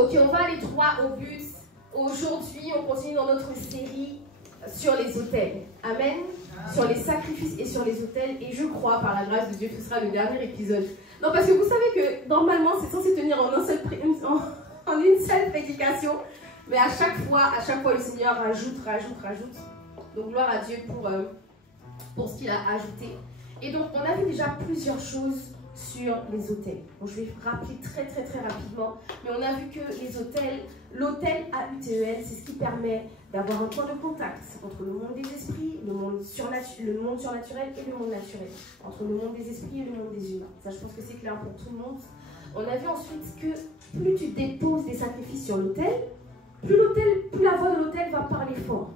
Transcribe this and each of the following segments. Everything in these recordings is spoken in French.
Ok, on va aller droit au but. Aujourd'hui, on continue dans notre série sur les autels. Amen. Sur les sacrifices et sur les autels. Et je crois, par la grâce de Dieu, que ce sera le dernier épisode. Non, parce que vous savez que normalement, c'est censé tenir en une seule prédication. Mais à chaque fois, le Seigneur rajoute. Donc, gloire à Dieu pour ce qu'il a ajouté. Et donc, on a vu déjà plusieurs choses sur les autels. Donc, je vais rappeler très rapidement. Mais on a vu que les autels, l'autel AUTEL, c'est ce qui permet d'avoir un point de contact entre le monde des esprits, le monde surnaturel et le monde naturel. Entre le monde des esprits et le monde des humains. Ça, je pense que c'est clair pour tout le monde. On a vu ensuite que plus tu déposes des sacrifices sur l'autel, plus la voix de l'autel va parler fort.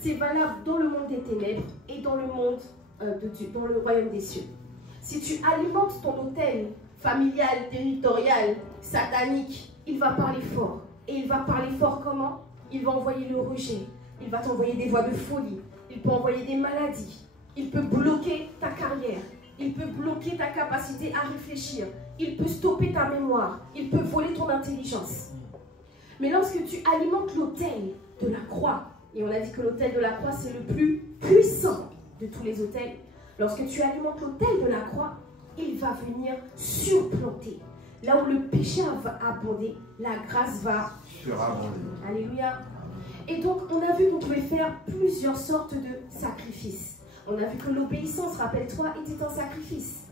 C'est valable dans le monde des ténèbres et dans le monde de Dieu, dans le royaume des cieux. Si tu alimentes ton autel familial, territorial, satanique, il va parler fort. Et il va parler fort comment? Il va envoyer le rejet. Il va t'envoyer des voix de folie. Il peut envoyer des maladies. Il peut bloquer ta carrière. Il peut bloquer ta capacité à réfléchir. Il peut stopper ta mémoire. Il peut voler ton intelligence. Mais lorsque tu alimentes l'autel de la croix, et on a dit que l'autel de la croix, c'est le plus puissant de tous les autels. Lorsque tu alimentes l'autel de la croix, il va venir surplanter. Là où le péché va abonder, la grâce va surabonder. Alléluia. Et donc, on a vu qu'on pouvait faire plusieurs sortes de sacrifices. On a vu que l'obéissance, rappelle-toi, était un sacrifice.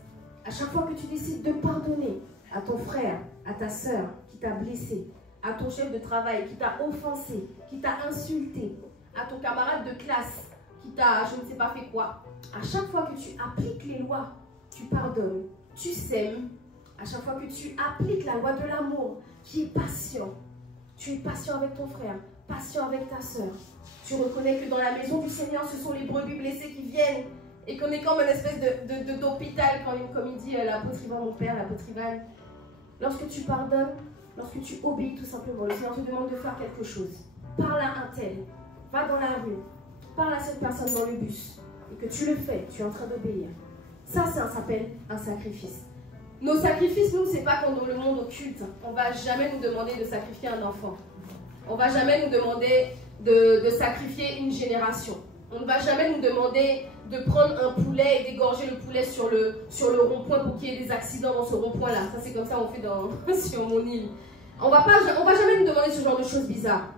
À chaque fois que tu décides de pardonner à ton frère, à ta sœur qui t'a blessé, à ton chef de travail qui t'a offensé, qui t'a insulté, à ton camarade de classe qui t'a, je ne sais pas fait quoi. À chaque fois que tu appliques les lois, tu pardonnes, tu sèmes. À chaque fois que tu appliques la loi de l'amour, qui est patient, tu es patient avec ton frère, patient avec ta sœur. Tu reconnais que dans la maison du Seigneur, ce sont les brebis blessés qui viennent et qu'on est comme une espèce d'hôpital, comme il dit l'apôtre Ivan, mon père, l'apôtre Ivan. Lorsque tu pardonnes, lorsque tu obéis tout simplement, le Seigneur te demande de faire quelque chose. Parle à un tel, va dans la rue, parle à cette personne dans le bus et que tu le fais, tu es en train d'obéir. Ça s'appelle un sacrifice. Nos sacrifices, nous, c'est pas comme dans le monde occulte. On ne va jamais nous demander de sacrifier un enfant. On ne va jamais nous demander de sacrifier une génération. On ne va jamais nous demander de prendre un poulet et d'égorger le poulet sur le rond-point pour qu'il y ait des accidents dans ce rond-point-là. Ça, c'est comme ça qu'on fait sur mon île. On va jamais nous demander ce genre de choses bizarres.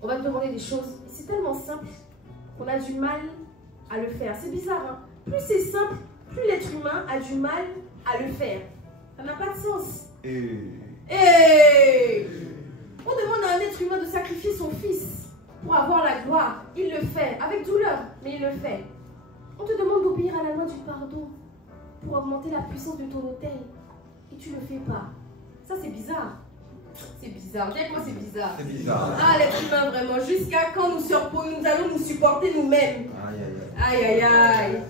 On va nous demander des choses. C'est tellement simple qu'on a du mal à le faire. C'est bizarre, hein? Plus c'est simple, plus l'être humain a du mal à le faire. Ça n'a pas de sens. On demande à un être humain de sacrifier son fils pour avoir la gloire. Il le fait, avec douleur, mais il le fait. On te demande d'obéir à la loi du pardon pour augmenter la puissance de ton autel. Et tu ne le fais pas. Ça, c'est bizarre. C'est bizarre. Dis moi, c'est bizarre. C'est bizarre. Ah, l'être humain, vraiment. Jusqu'à quand nous allons nous supporter nous-mêmes. Aïe.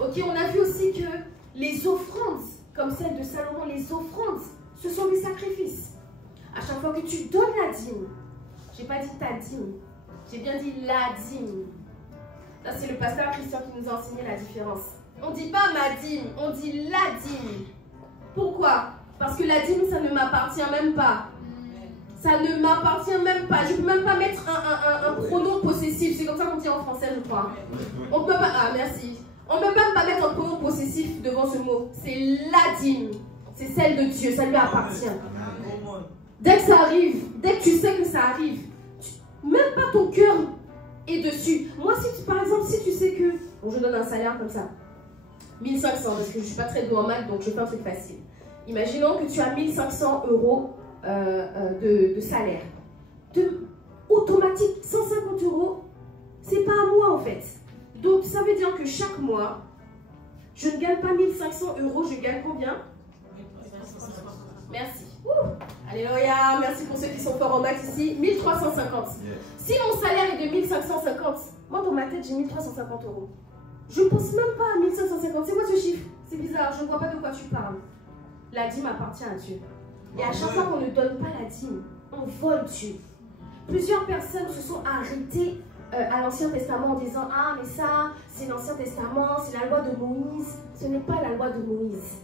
Ok, on a vu aussi que les offrandes, comme celle de Salomon, les offrandes, ce sont des sacrifices. À chaque fois que tu donnes la dîme, j'ai pas dit ta dîme, j'ai bien dit la dîme. Là, c'est le pasteur Christian qui nous a enseigné la différence. On ne dit pas ma dîme, on dit la dîme. Pourquoi? Parce que la dîme, ça ne m'appartient même pas. Ça ne m'appartient même pas. Je ne peux même pas mettre un pronom possessif. C'est comme ça qu'on dit en français, je crois. On ne peut pas... Ah, merci. On ne peut même pas mettre un pronom possessif devant ce mot. C'est la dîme. C'est celle de Dieu. Ça lui appartient. Dès que ça arrive, dès que tu sais que ça arrive, même pas ton cœur est dessus. Moi, par exemple, si tu sais que... Bon, je donne un salaire comme ça. 1500, parce que je ne suis pas très douée en maths, donc je fais un truc facile. Imaginons que tu as 1500 € de salaire. Automatique, 150 €, c'est pas à moi en fait. Donc ça veut dire que chaque mois, je ne gagne pas 1500 €, je gagne combien? Merci. Alléluia, merci pour ceux qui sont forts en maths ici. 1350. Si mon salaire est de 1550, moi dans ma tête j'ai 1350 €. Je ne pense même pas à 1550. C'est quoi ce chiffre? C'est bizarre, je ne vois pas de quoi tu parles. La dîme appartient à Dieu. Et à chaque fois qu'on ne donne pas la dîme, on vole Dieu. Plusieurs personnes se sont arrêtées à l'Ancien Testament en disant « Ah, mais ça, c'est l'Ancien Testament, c'est la loi de Moïse. » Ce n'est pas la loi de Moïse.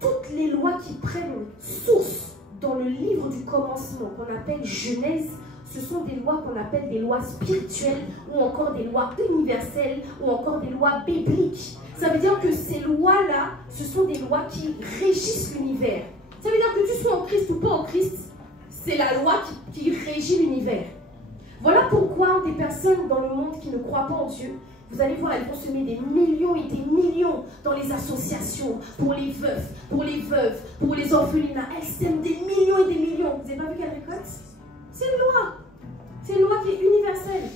Toutes les lois qui prennent source dans le livre du commencement qu'on appelle Genèse, ce sont des lois qu'on appelle des lois spirituelles ou encore des lois universelles ou encore des lois bibliques. Ça veut dire que ces lois-là, ce sont des lois qui régissent l'univers. Ça veut dire que tu sois en Christ ou pas en Christ, c'est la loi qui régit l'univers. Voilà pourquoi des personnes dans le monde qui ne croient pas en Dieu, vous allez voir, elles vont semer des millions et des millions dans les associations, pour les veufs, pour les veuves, pour les orphelinats. Elles sèment des millions et des millions. Vous n'avez pas vu qu'elles récoltent? C'est une loi. C'est une loi qui est universelle.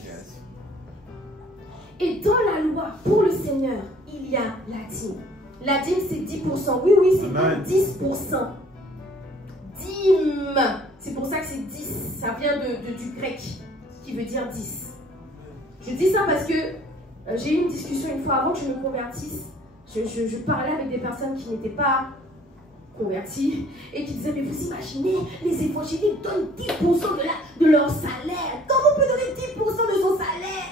Et dans la loi, pour le Seigneur, il y a la dîme. La dîme, c'est 10%. Oui, oui, c'est pas 10%. Dîme. C'est pour ça que c'est 10. Ça vient du grec, qui veut dire 10. Je dis ça parce que j'ai eu une discussion une fois avant que je me convertisse. Je parlais avec des personnes qui n'étaient pas convertis et qui disaient, mais vous imaginez, les évangéliques donnent 10% de leur salaire. Comment on peut donner 10% de son salaire?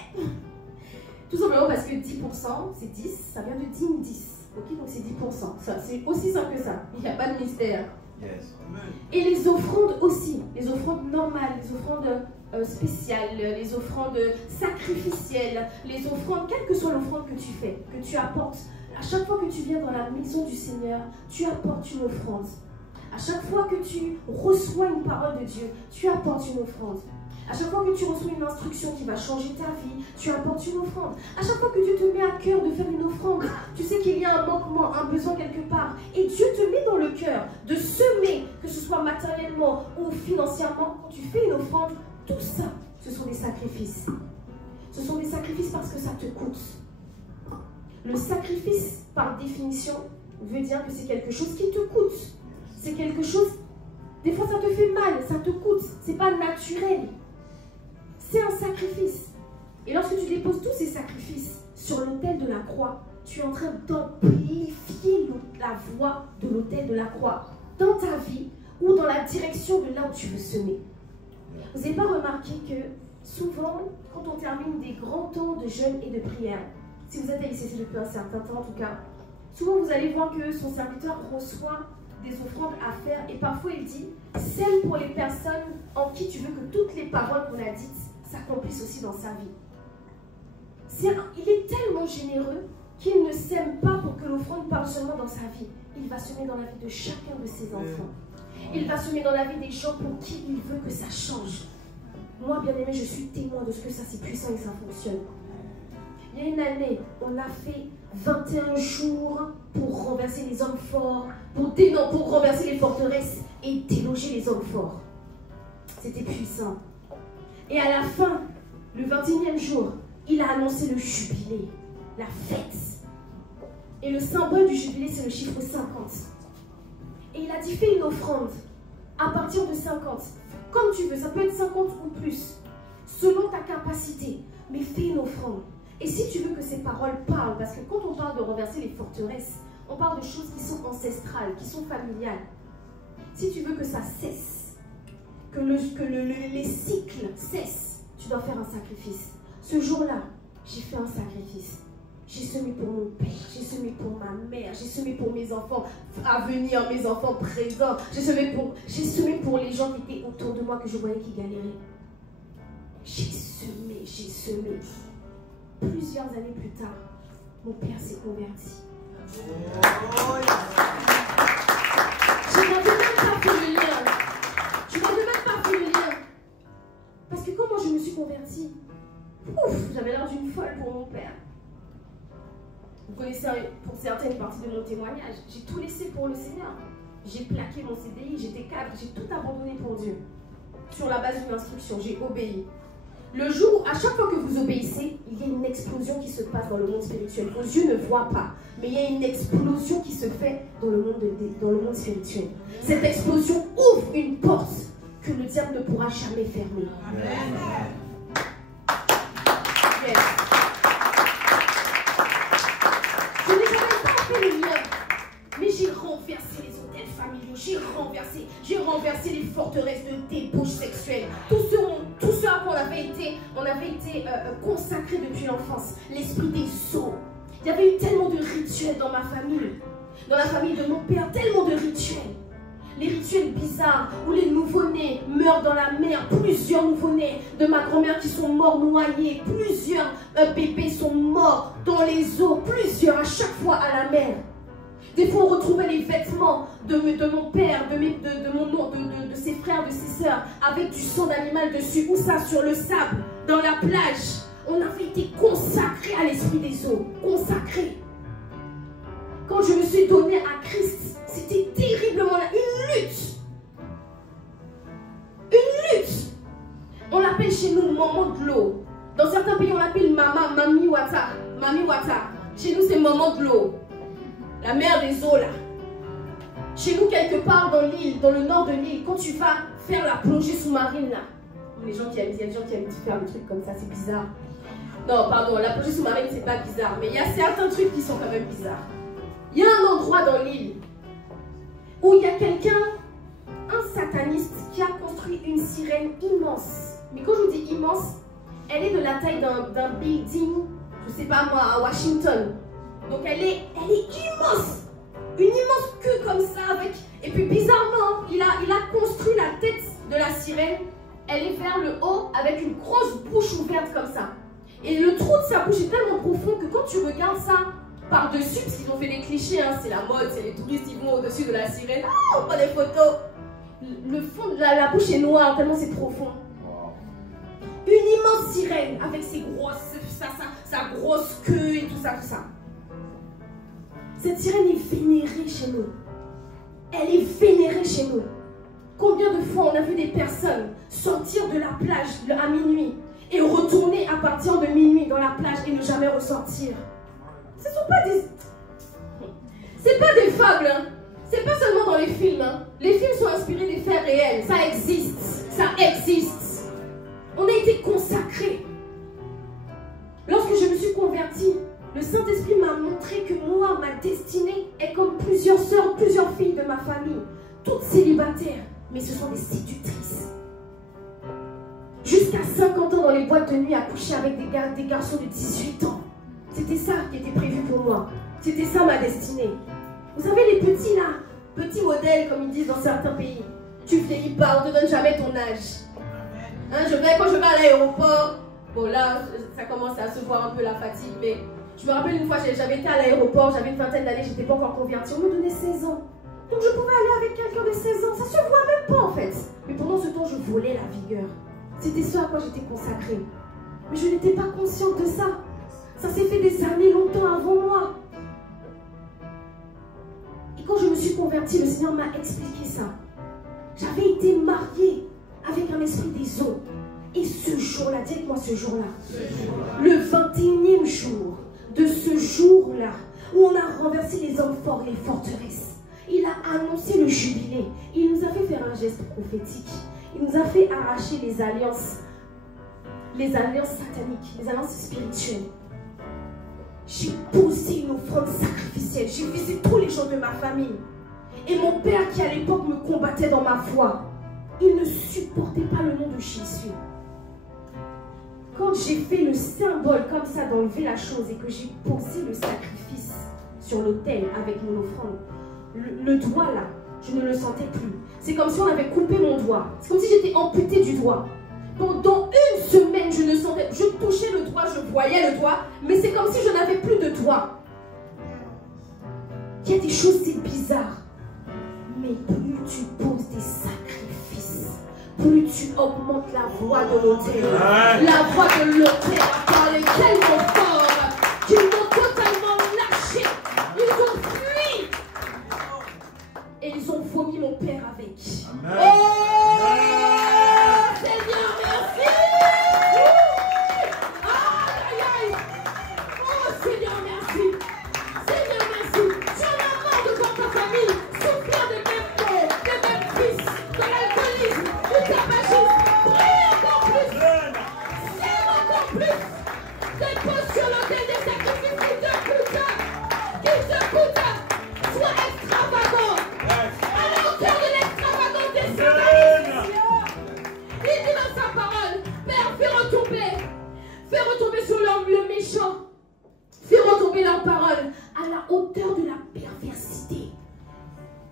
Tout simplement parce que 10% c'est 10, ça vient de dîme 10. Ok, donc c'est 10%. C'est aussi simple que ça. Il n'y a pas de mystère. Yes. Et les offrandes aussi, les offrandes normales, les offrandes spéciales, les offrandes sacrificielles, les offrandes, quelle que soit l'offrande que tu fais, que tu apportes. À chaque fois que tu viens dans la maison du Seigneur, tu apportes une offrande. À chaque fois que tu reçois une parole de Dieu, tu apportes une offrande. À chaque fois que tu reçois une instruction qui va changer ta vie, tu apportes une offrande. À chaque fois que Dieu te met à cœur de faire une offrande, tu sais qu'il y a un manquement, un besoin quelque part. Et Dieu te met dans le cœur de semer, que ce soit matériellement ou financièrement. Quand tu fais une offrande, tout ça, ce sont des sacrifices. Ce sont des sacrifices parce que ça te coûte. Le sacrifice, par définition, veut dire que c'est quelque chose qui te coûte. C'est quelque chose, des fois ça te fait mal, ça te coûte. C'est pas naturel. C'est un sacrifice. Et lorsque tu déposes tous ces sacrifices sur l'autel de la croix, tu es en train d'amplifier la voix de l'autel de la croix dans ta vie ou dans la direction de là où tu veux semer. Vous n'avez pas remarqué que souvent, quand on termine des grands temps de jeûne et de prière, si vous êtes à ICC depuis un certain temps en tout cas, souvent vous allez voir que son serviteur reçoit des offrandes à faire et parfois il dit « celle pour les personnes en qui tu veux que toutes les paroles qu'on a dites s'accomplissent aussi dans sa vie. » Il est tellement généreux qu'il ne sème pas pour que l'offrande parle seulement dans sa vie. Il va semer dans la vie de chacun de ses enfants. Il va semer dans la vie des gens pour qui il veut que ça change. Moi, bien aimé, je suis témoin de ce que ça c'est puissant et que ça fonctionne. Il y a une année, on a fait 21 jours pour renverser les hommes forts, pour renverser les forteresses et déloger les hommes forts. C'était puissant. Et à la fin, le 21e jour, il a annoncé le jubilé, la fête. Et le symbole du jubilé, c'est le chiffre 50. Et il a dit, fais une offrande à partir de 50. Comme tu veux, ça peut être 50 ou plus, selon ta capacité. Mais fais une offrande. Et si tu veux que ces paroles parlent, parce que quand on parle de renverser les forteresses, on parle de choses qui sont ancestrales, qui sont familiales. Si tu veux que ça cesse, que les cycles cessent, tu dois faire un sacrifice. Ce jour-là, j'ai fait un sacrifice. J'ai semé pour mon père, j'ai semé pour ma mère, j'ai semé pour mes enfants à venir, mes enfants présents. J'ai semé pour les gens qui étaient autour de moi, que je voyais qui galéraient. J'ai semé. Plusieurs années plus tard, mon père s'est converti. Je n'avais même pas fait le lien. Parce que comment je me suis convertie, j'avais l'air d'une folle pour mon père. Vous connaissez pour certaines parties de mon témoignage. J'ai tout laissé pour le Seigneur. J'ai plaqué mon CDI, j'étais cadre, j'ai tout abandonné pour Dieu. Sur la base d'une instruction, j'ai obéi. Le jour où, à chaque fois que vous obéissez, il y a une explosion qui se passe dans le monde spirituel. Vos yeux ne voient pas, mais il y a une explosion qui se fait dans le monde spirituel. Cette explosion ouvre une porte que le diable ne pourra jamais fermer. Amen. Yes. Je n'ai jamais pas fait le lien, mais j'ai renversé les hôtels familiaux, j'ai renversé les forteresses de débauche sexuelle. Tout ce à quoi on avait été consacré depuis l'enfance. L'esprit des sceaux. Il y avait eu tellement de rituels dans ma famille, dans la famille de mon père, tellement de rituels. les rituels bizarres où les nouveau-nés meurent dans la mer, plusieurs nouveau-nés de ma grand-mère qui sont morts noyés, plusieurs bébés sont morts dans les eaux, plusieurs à chaque fois à la mer. Des fois, on retrouvait les vêtements de mon père, de ses frères, de ses sœurs, avec du sang d'animal dessus. Où ça? Sur le sable, dans la plage. On avait été consacrés à l'esprit des eaux. Consacrés. Quand je me suis donnée à Christ, c'était terriblement là. Une lutte. Une lutte. On l'appelle chez nous maman de l'eau. Dans certains pays, on l'appelle Mami Wata. Mami Wata. Chez nous, c'est maman de l'eau. La mer des eaux là. Chez nous, quelque part dans l'île, dans le nord de l'île, quand tu vas faire la plongée sous-marine là, il y a des gens qui aiment faire des trucs comme ça, c'est bizarre. Non, pardon, la plongée sous-marine c'est pas bizarre, mais il y a certains trucs qui sont quand même bizarres. Il y a un endroit dans l'île où il y a quelqu'un, un sataniste, qui a construit une sirène immense. Mais quand je vous dis immense, elle est de la taille d'un building, je sais pas moi, à Washington. Donc elle est immense. Une immense queue comme ça avec... Et puis bizarrement, il a construit la tête de la sirène. Elle est vers le haut avec une grosse bouche ouverte comme ça. Et le trou de sa bouche est tellement profond que quand tu regardes ça par-dessus, parce qu'ils ont fait des clichés, hein, c'est la mode, c'est les touristes qui vont au-dessus de la sirène. Ah, on prend des photos. Le fond de la bouche est noire tellement c'est profond. Une immense sirène avec ses grosses, sa grosse queue et tout ça. Cette sirène est vénérée chez nous. Elle est vénérée chez nous. Combien de fois on a vu des personnes sortir de la plage à minuit et retourner à partir de minuit dans la plage et ne jamais ressortir? Ce sont pas des... C'est pas des fables, hein. C'est pas seulement dans les films, hein. Les films sont inspirés des faits réels. Ça existe. Ça existe. On a été consacrés. Lorsque je me suis convertie, le Saint-Esprit m'a montré que moi, ma destinée est comme plusieurs sœurs, plusieurs filles de ma famille, toutes célibataires, mais ce sont des séductrices. Jusqu'à 50 ans dans les boîtes de nuit à coucher avec des garçons de 18 ans. C'était ça qui était prévu pour moi. C'était ça ma destinée. Vous savez, les petits là, petits modèles comme ils disent dans certains pays, tu vieillis pas, on ne te donne jamais ton âge. Hein, quand je vais à l'aéroport, bon là, ça commence à se voir un peu la fatigue, mais... Je me rappelle une fois, j'avais été à l'aéroport, j'avais une vingtaine d'années, j'étais pas encore convertie, on me donnait 16 ans. Donc je pouvais aller avec quelqu'un de 16 ans, ça se voit même pas en fait. Mais pendant ce temps, je volais la vigueur. C'était ce à quoi j'étais consacrée. Mais je n'étais pas consciente de ça. Ça s'est fait des années longtemps avant moi. Et quand je me suis convertie, le Seigneur m'a expliqué ça. J'avais été mariée avec un esprit des eaux. Et ce jour-là, dites-moi ce jour-là, le 21e jour de ce jour-là, où on a renversé les hommes forts et les forteresses, il a annoncé le jubilé. Il nous a fait faire un geste prophétique. Il nous a fait arracher les alliances sataniques, les alliances spirituelles. J'ai posé une offrande sacrificielle. J'ai visité tous les gens de ma famille. Et mon père, qui à l'époque me combattait dans ma foi, il ne supportait pas le nom de Jésus. Quand j'ai fait le symbole comme ça d'enlever la chose et que j'ai posé le sacrifice sur l'autel avec mon offrande, le doigt là, je ne le sentais plus. C'est comme si on avait coupé mon doigt. C'est comme si j'étais amputée du doigt. Pendant une semaine, je ne sentais... Je touchais le doigt, je voyais le doigt, mais c'est comme si je n'avais plus de doigt. Il y a des choses, c'est bizarre. Mais plus tu poses des sacrifices, plus tu augmentes la voix de l'autel. La voix de l'autel a parlé tellement fort qu'ils m'ont totalement lâché. Ils ont fui. Et ils ont vomi mon père avec. Amen. Oh, Seigneur, merci. Aïe, aïe. Oh, Seigneur, merci. Seigneur, merci. Tu en as marre de voir ta famille souffrir des mêmes mots, des mêmes vices, de l'alcoolisme, du tabagisme. Prie encore plus. Sers encore plus. Dépose sur l'autel des sacrifices qui te coûtent. Sois extravagant. À la hauteur de l'extravagance des satanistes. Il dit dans sa parole, Père, fais retomber sur l'homme le méchant. Fais retomber leur parole à la hauteur de la perversité.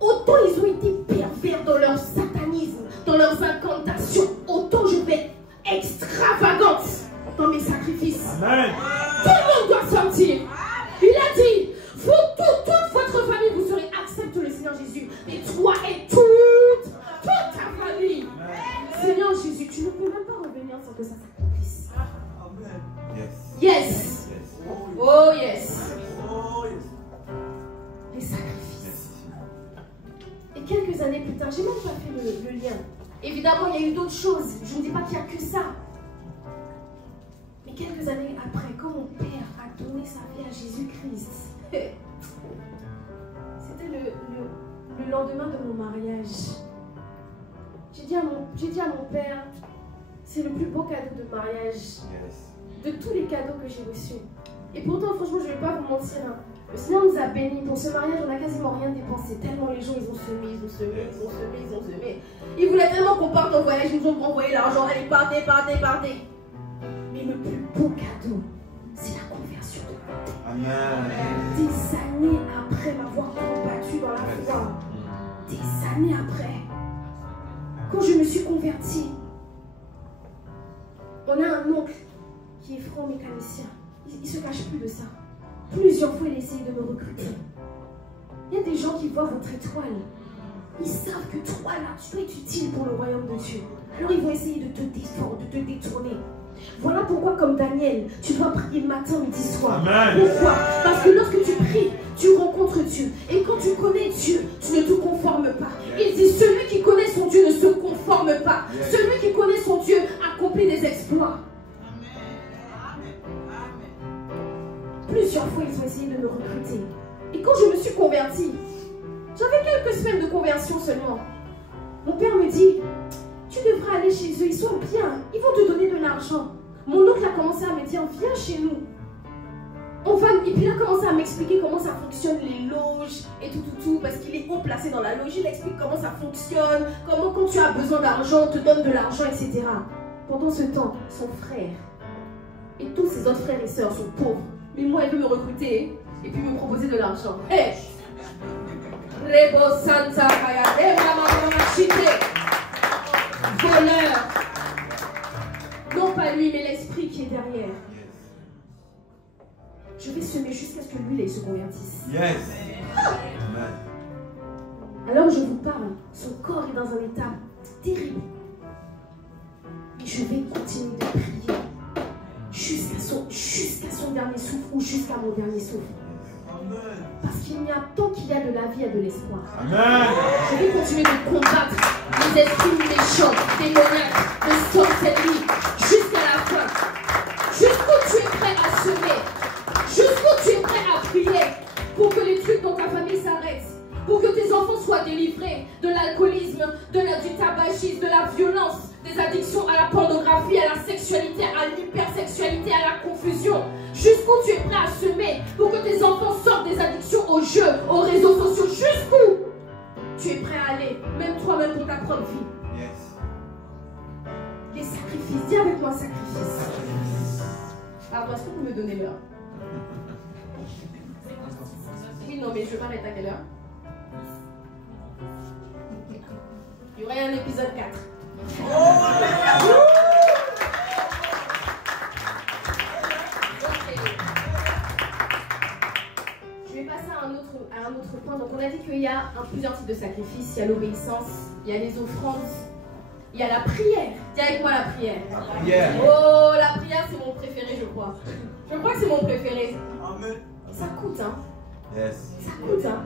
autant ils ont été pervers dans leur satanisme, dans leurs incantations, autant je vais être extravagante dans mes sacrifices. Amen. Tout le monde doit sortir. Il a dit, vous, toute votre famille, vous serez accepte le Seigneur Jésus. Mais toi et toute ta famille. Seigneur Jésus, tu ne peux même pas revenir sans que ça s'accomplisse. Yes. Oh yes. Les sacrifices. Et quelques années plus tard, j'ai même pas fait le lien. Évidemment, il y a eu d'autres choses. Je ne dis pas qu'il n'y a que ça. Mais quelques années après, quand mon père a donné sa vie à Jésus-Christ, c'était le lendemain de mon mariage. J'ai dit à mon père, c'est le plus beau cadeau de mariage de tous les cadeaux que j'ai reçus. Et pourtant, franchement, je ne vais pas vous mentir. Hein. Le Seigneur nous a bénis. Pour ce mariage, on n'a quasiment rien dépensé. Tellement les gens, ils ont semé. Ils voulaient tellement qu'on parte en voyage. Ils nous ont envoyé l'argent. Allez, partez. Mais le plus beau cadeau, c'est la conversion de mon père. Amen. Des années après m'avoir combattu dans la foi. Des années après. Quand je me suis convertie, on a un oncle qui est franc-mécanicien. Il ne se cache plus de ça. Plusieurs fois, il a essayé de me recruter. Il y a des gens qui voient votre étoile. Ils savent que toi, là, tu dois être utile pour le royaume de Dieu. Alors, ils vont essayer de te défendre, de te détourner. Voilà pourquoi, comme Daniel, tu dois prier matin, midi, soir. Amen. Pourquoi? Parce que lorsque tu pries, tu rencontres Dieu. Et quand tu connais Dieu, tu ne te conformes pas. Il dit, celui qui connaît son Dieu ne se conforme pas. Celui qui connaît son Dieu accomplit des exploits. Plusieurs fois, ils ont essayé de me recruter. Et quand je me suis convertie, j'avais quelques semaines de conversion seulement. Mon père me dit, tu devrais aller chez eux, ils sont bien, ils vont te donner de l'argent. Mon oncle a commencé à me dire, viens chez nous. Et puis il a commencé à m'expliquer comment ça fonctionne, les loges et tout, parce qu'il est haut placé dans la loge. Il explique comment ça fonctionne, comment quand tu as besoin d'argent, on te donne de l'argent, etc. Pendant ce temps, son frère et tous ses autres frères et sœurs sont pauvres. Mais moi, il veut me recruter et puis me proposer de l'argent. Hé! Rebo Santa Kaya, voleur. Non pas lui, mais l'esprit qui est derrière. Je vais semer jusqu'à ce que lui, il se convertisse. Yes. Alors je vous parle, son corps est dans un état terrible. Mais je vais continuer de prier jusqu'à son dernier souffle ou jusqu'à mon dernier souffle. Parce qu'il n'y a tant qu'il y a de la vie, il y a de l'espoir. Je vais continuer de combattre les esprits méchants, démoniaques, de sorcellerie, jusqu'à la fin. Jusqu'où tu es prêt à semer, jusqu'où tu es prêt à prier pour que les trucs dans ta famille s'arrêtent, pour que tes enfants soient délivrés de l'alcoolisme, du tabagisme, de la violence, des addictions à la pornographie, à la sexualité, à l'hypersexualité, à la confusion. Jusqu'où tu es prêt à semer pour que tes enfants sortent des addictions aux jeux, aux réseaux sociaux. Jusqu'où tu es prêt à aller, même toi-même pour ta propre vie. Yes. Les sacrifices, dis avec moi sacrifice. Pardon, est-ce que vous me donnez l'heure? Oui, non, mais je m'arrête à quelle heure? Il y aurait un épisode 4. Je vais passer à un autre point. Donc on a dit qu'il y a plusieurs types de sacrifices. Il y a l'obéissance, il y a les offrandes, il y a la prière. Dis avec moi la prière. Oh, la prière c'est mon préféré, je crois. Je crois que c'est mon préféré. Ça coûte, hein. Yes. Ça coûte, hein.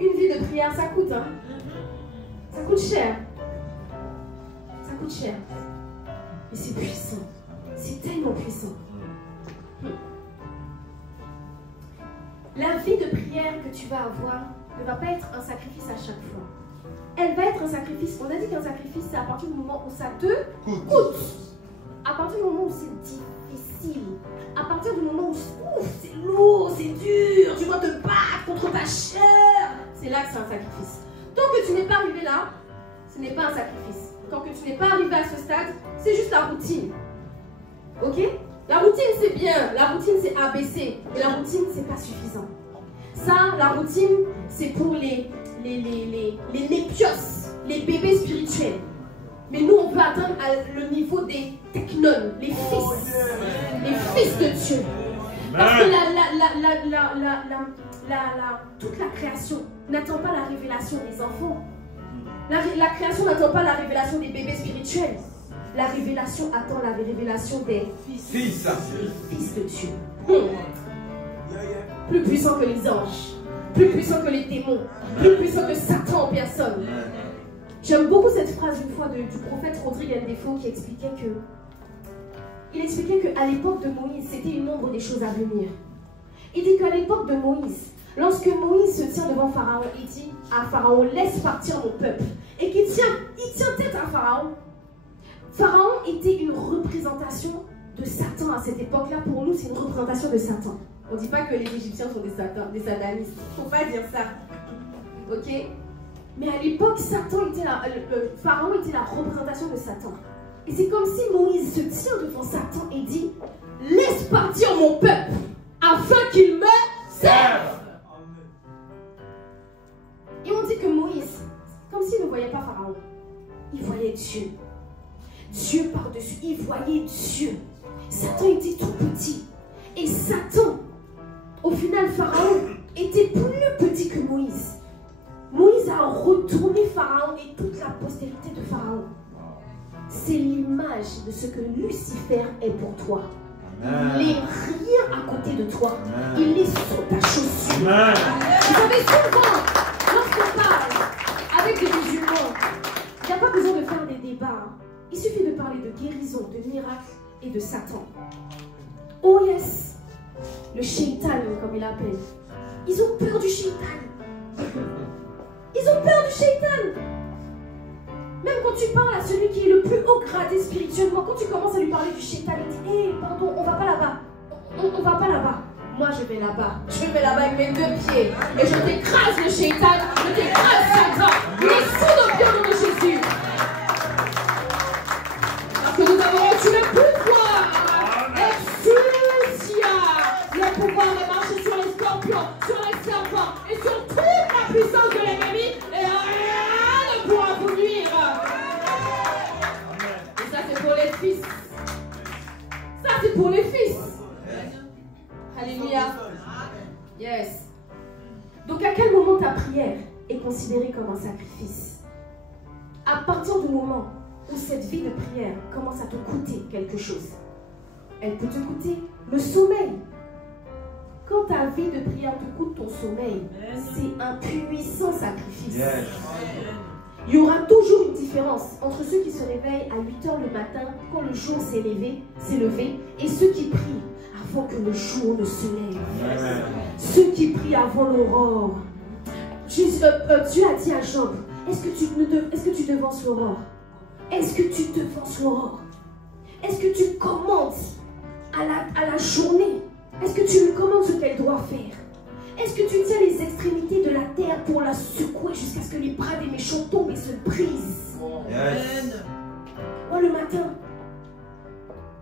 Une vie de prière, ça coûte, hein. Ça coûte cher. Ça coûte cher. Mais c'est puissant. C'est tellement puissant. La vie de prière que tu vas avoir ne va pas être un sacrifice à chaque fois. Elle va être un sacrifice. On a dit qu'un sacrifice, c'est à partir du moment où ça te coûte. À partir du moment où c'est difficile. À partir du moment où c'est lourd, c'est dur, tu dois te battre contre ta chair. C'est là que c'est un sacrifice. Tant que tu n'es pas arrivé là, ce n'est pas un sacrifice. Tant que tu n'es pas arrivé à ce stade, c'est juste la routine. Ok? La routine, c'est bien. La routine, c'est ABC. Mais la routine, c'est pas suffisant. Ça, la routine, c'est pour les népios, les bébés spirituels. Mais nous, on peut atteindre le niveau des technones, les fils de Dieu. Parce que toute la création n'attend pas la révélation des enfants. La création n'attend pas la révélation des bébés spirituels. La révélation attend la révélation des fils de Dieu. Plus puissant que les anges, plus puissant que les démons, plus puissant que Satan en personne. J'aime beaucoup cette phrase une fois du prophète Rodrigue Ndefo qui expliquait qu'à l'époque de Moïse, c'était une ombre des choses à venir. Il dit qu'à l'époque de Moïse, lorsque Moïse se tient devant Pharaon, il dit à Pharaon, laisse partir mon peuple. Et qu'il tient tête à Pharaon. Pharaon était une représentation de Satan à cette époque-là. Pour nous, c'est une représentation de Satan. On ne dit pas que les Égyptiens sont des satanistes. Il ne faut pas dire ça. Ok? Mais à l'époque, Pharaon était la représentation de Satan. Et c'est comme si Moïse se tient devant Satan et dit, laisse partir mon peuple afin qu'il me serve. Et on dit que Moïse, comme s'il ne voyait pas Pharaon, il voyait Dieu. Dieu par-dessus, il voyait Dieu. Satan était tout petit. Et Satan, au final, Pharaon était plus petit que Moïse. Moïse a retourné Pharaon et toute la postérité de Pharaon. C'est l'image de ce que Lucifer est pour toi. Il n'est rien à côté de toi. Il est sous ta chaussure. Vous savez, souvent, lorsqu'on parle avec des musulmans, il n'y a pas besoin de faire des débats. Il suffit de parler de guérison, de miracles et de Satan. Oh yes, le shaitan, comme il l'appelle. Ils ont peur du shaitan. Ils ont peur du shaitan. Même quand tu parles à celui qui est le plus haut gradé spirituellement, quand tu commences à lui parler du shaitan, il dit, hé, pardon, on va pas là-bas. On va pas là-bas. Moi, je vais là-bas. Je vais là-bas avec mes 2 pieds. Et je t'écrase le shaitan. Je t'écrase Satan. Il est sous le pied de Jésus. Parce que nous avons reçu le pouvoir. Le pouvoir de marcher sur les scorpions, sur les serpents et sur toute la puissance de l'ennemi. Et rien ne pourra vous nuire. Et ça, c'est pour les fils. Ça, c'est pour les fils. Alléluia. Yes. Donc, à quel moment ta prière est considérée comme un sacrifice? À partir du moment où cette vie de prière commence à te coûter quelque chose. Elle peut te coûter le sommeil. Quand ta vie de prière te coûte ton sommeil, c'est un puissant sacrifice. Il y aura toujours une différence entre ceux qui se réveillent à 8 h le matin quand le jour s'est levé, et ceux qui prient avant que le jour ne se lève. Ceux qui prient avant l'aurore. Dieu a dit à Job, est-ce que tu devances l'aurore? Est-ce que tu devances l'aurore? Est-ce que tu commandes à la journée? Est-ce que tu lui commandes ce qu'elle doit faire? Est-ce que tu tiens les extrémités de la terre pour la secouer jusqu'à ce que les bras des méchants tombent et se brisent? Moi, le matin,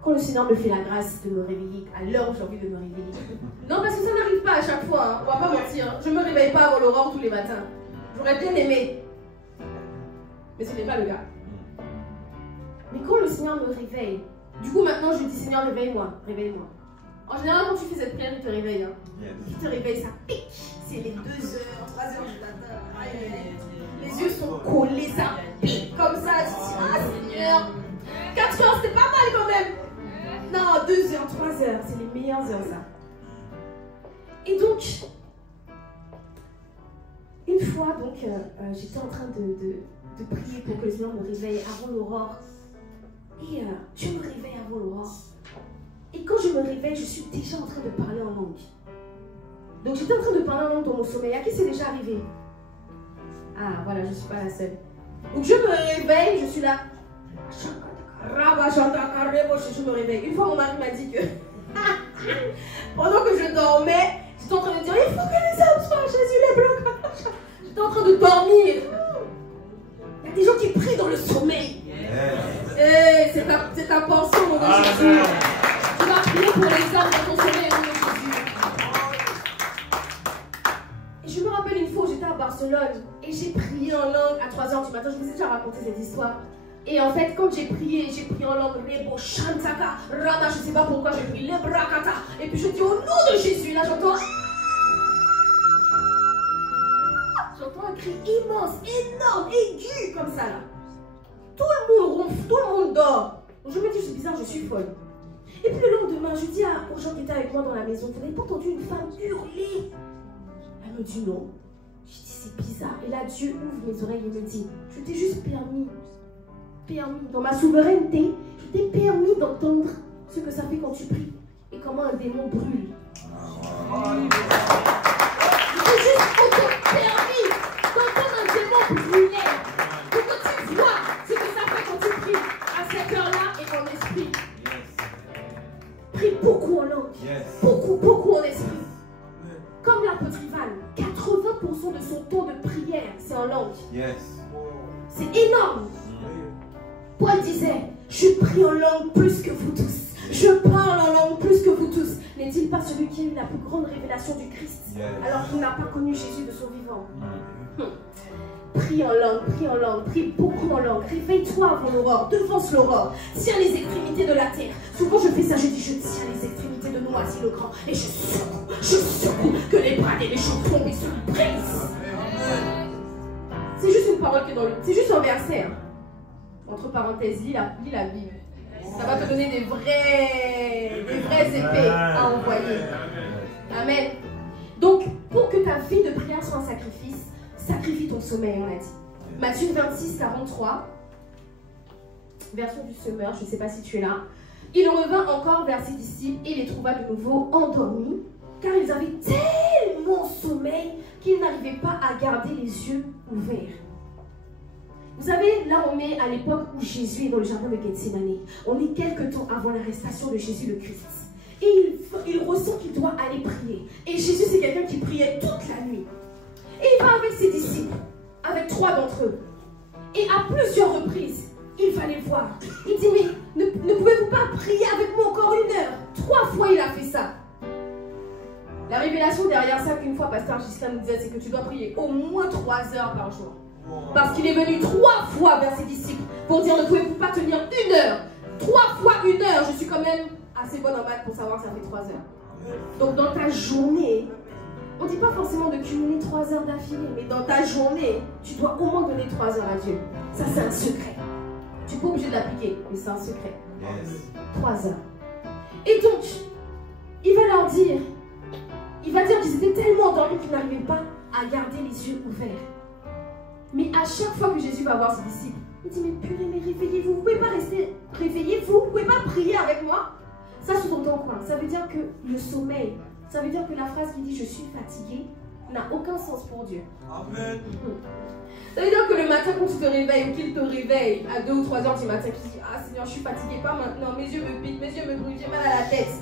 quand le Seigneur me fait la grâce de me réveiller, à l'heure où j'ai envie de me réveiller. Non, parce que ça n'arrive pas à chaque fois, hein. On va pas mentir. Je ne me réveille pas avant l'aurore tous les matins. J'aurais bien aimé. Mais ce n'est pas le cas. Mais quand le Seigneur me réveille, du coup maintenant je dis Seigneur, réveille-moi, réveille-moi. En général, quand tu fais cette prière, il te réveille. Hein. Il te réveille, ça pique. C'est les 2 h, 3 h du matin. Les yeux sont collés, ça pique comme ça. Tu dis, ah Seigneur, 4 h, c'est pas mal quand même. Non, 2 h, 3 h, c'est les meilleures heures, ça. Et donc, une fois, j'étais en train de prier pour que le Seigneur me réveille avant l'aurore. Et Dieu me réveille avant l'aurore. Et quand je me réveille, je suis déjà en train de parler en langue. Donc j'étais en train de parler en langue dans mon sommeil. À qui c'est déjà arrivé? Ah voilà, je ne suis pas la seule. Donc je me réveille, je suis là. Je me réveille. Une fois mon mari m'a dit que pendant que je dormais, j'étais en train de dire il faut que les hommes soient Jésus les bleus. J'étais en train de dormir. Il y a des gens qui prient dans le sommeil. C'est ta pensée mon nom de Jésus. Tu vas prier pour les hommes dans ton sommeil au nom de Jésus. Et je me rappelle une fois, j'étais Barcelone et j'ai prié en langue à 3h du matin. Je vous ai déjà raconté cette histoire. Et en fait, quand j'ai prié en langue, Rebo Shantaka, Rama, je ne sais pas pourquoi j'ai prié, Lebrakata. Et puis je dis au nom de Jésus, là j'entends un cri immense, énorme, aigu, comme ça là. Tout le monde ronfle, tout le monde dort. Donc je me dis, c'est bizarre, je suis folle. Et puis le lendemain, je dis aux gens qui étaient avec moi dans la maison, vous n'avez pas entendu une femme hurler? Elle me dit non. Je dis, c'est bizarre. Et là, Dieu ouvre mes oreilles et me dit, je t'ai juste permis, dans ma souveraineté, je t'ai permis d'entendre ce que ça fait quand tu pries et comment un démon brûle. Je t'ai juste permis d'entendre un démon brûler. Pour que tu vois ce que ça fait quand tu pries à cette heure-là et en esprit. Prie beaucoup en langue. Beaucoup en esprit. Comme l'apôtre Ivan, 80% de son temps de prière, c'est en langue. C'est énorme. Paul disait, je prie en langue plus que vous tous. Je parle en langue plus que vous tous. N'est-il pas celui qui a eu la plus grande révélation du Christ alors qu'il n'a pas connu Jésus de son vivant? Prie en langue, prie beaucoup en langue. Réveille-toi avant l'aurore, devance l'aurore. Tiens les extrémités de la terre. Souvent je fais ça, je dis je tiens les extrémités de Noisy le Grand et je secoue que les bras des méchants tombent et se brisent. C'est juste une parole qui est dans le... C'est juste un verset. Hein. Entre parenthèses, lis la Bible. Ça va te donner des vraies épées à envoyer. Amen. Donc, pour que ta vie de prière soit un sacrifice, sacrifie ton sommeil, on a dit. Matthieu 26, 43, version du semeur, je ne sais pas si tu es là. Il revint encore vers ses disciples et les trouva de nouveau endormis, car ils avaient tellement sommeil qu'ils n'arrivaient pas à garder les yeux ouverts. Vous savez, là on est à l'époque où Jésus est dans le jardin de Gethsémani. On est quelque temps avant l'arrestation de Jésus le Christ. Et il ressent qu'il doit aller prier. Et Jésus, c'est quelqu'un qui priait toute la nuit. Et il va avec ses disciples, avec 3 d'entre eux. Et à plusieurs reprises, il va les voir. Il dit, mais ne pouvez-vous pas prier avec moi encore 1 heure? 3 fois il a fait ça. La révélation derrière ça, qu'une fois Pasteur Gislain nous disait, c'est que tu dois prier au moins 3 heures par jour. Parce qu'il est venu 3 fois vers ses disciples pour dire, ne pouvez-vous pas tenir 1 heure? 3 fois 1 heure, je suis quand même assez bonne en maths pour savoir que ça fait 3 heures. Donc dans ta journée, on ne dit pas forcément de cumuler 3 heures d'affilée, mais dans ta journée, tu dois au moins donner 3 heures à Dieu. Ça, c'est un secret. Tu n'es pas obligé de l'appliquer, mais c'est un secret. 3 heures. Et donc, il va leur dire, qu'ils étaient tellement endormis qu'ils n'arrivaient pas à garder les yeux ouverts. Mais à chaque fois que Jésus va voir ses disciples, il dit, mais purée, mais réveillez-vous, vous ne pouvez pas rester, réveillez-vous, vous ne pouvez pas prier avec moi. Ça sous-entend quoi? Ça veut dire que le sommeil, ça veut dire que la phrase qui dit je suis fatigué n'a aucun sens pour Dieu. Amen. Ça veut dire que le matin quand tu te réveilles ou qu'il te réveille à 2 ou 3 heures du matin, tu dis ah Seigneur je suis fatigué, pas maintenant, mes yeux me piquent, mes yeux me brûlent, j'ai mal à la tête.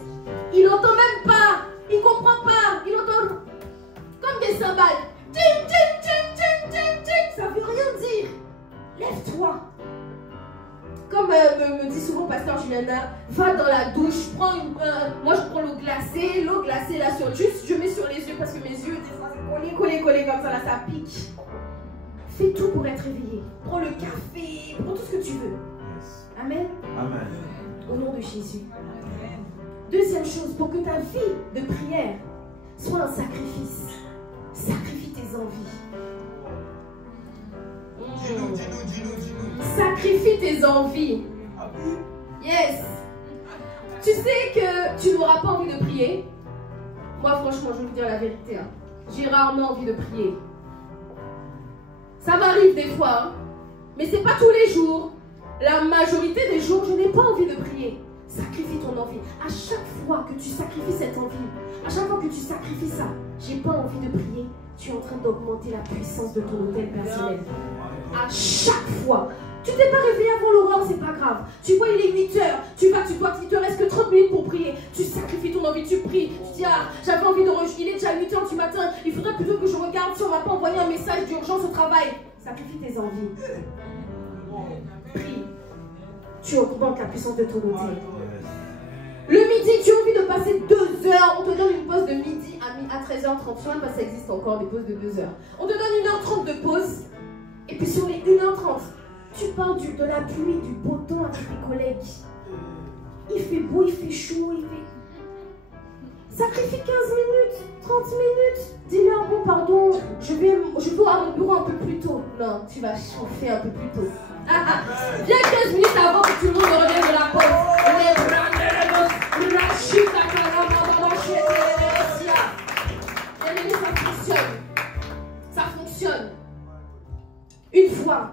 Il n'entend même pas, il ne comprend pas, il entend comme des cymbales. Ting, ting, ting, ting, ting, ting. Ça ne veut rien dire. Lève-toi. Comme me dit souvent Pasteur Juliana, va dans la douche, prends moi je prends l'eau glacée là sur juste, je mets sur les yeux parce que mes yeux des fois c'est collé comme ça là, ça pique. Fais tout pour être réveillé. Prends le café, prends tout ce que tu veux. Amen. Amen. Au nom de Jésus. Amen. Deuxième chose, pour que ta vie de prière soit un sacrifice, sacrifie tes envies. Dis-nous. Sacrifie tes envies. Yes. Tu sais que tu n'auras pas envie de prier. Moi, franchement, je vais vous dire la vérité. Hein. J'ai rarement envie de prier. Ça m'arrive des fois, hein. Mais c'est pas tous les jours. La majorité des jours, je n'ai pas envie de prier. Sacrifie ton envie. À chaque fois que tu sacrifies cette envie, à chaque fois que tu sacrifies ça, j'ai pas envie de prier, tu es en train d'augmenter la puissance de ton autel personnel. À chaque fois. Tu t'es pas réveillé avant l'aurore, c'est pas grave. Tu vois, il est 8 heures. Il te reste que 30 minutes pour prier. Tu sacrifies ton envie, tu pries. Tu dis, ah, j'avais envie de rejoindre. Il est déjà 8 heures du matin. Il faudrait plutôt que je regarde si on m'a pas envoyé un message d'urgence au travail. Sacrifie tes envies. Prie. Tu augmentes la puissance de ton autel. Le midi, tu as envie de passer 2 heures. On te donne une pause de midi à mis à 13h30, je sais même pas si ça existe encore, des pauses de 2 heures. On te donne 1h30 de pause, et puis sur les 1h30, tu parles de la pluie, du beau temps avec tes collègues. Il fait beau, il fait chaud, il fait... Sacrifie 15 minutes, 30 minutes. Dis-leur, bon, pardon, je vais à mon bureau un peu plus tôt. Non, tu vas chauffer un peu plus tôt. Viens 15 minutes avant que tout le monde revienne de la pause. Ça fonctionne. Ça fonctionne. Une fois,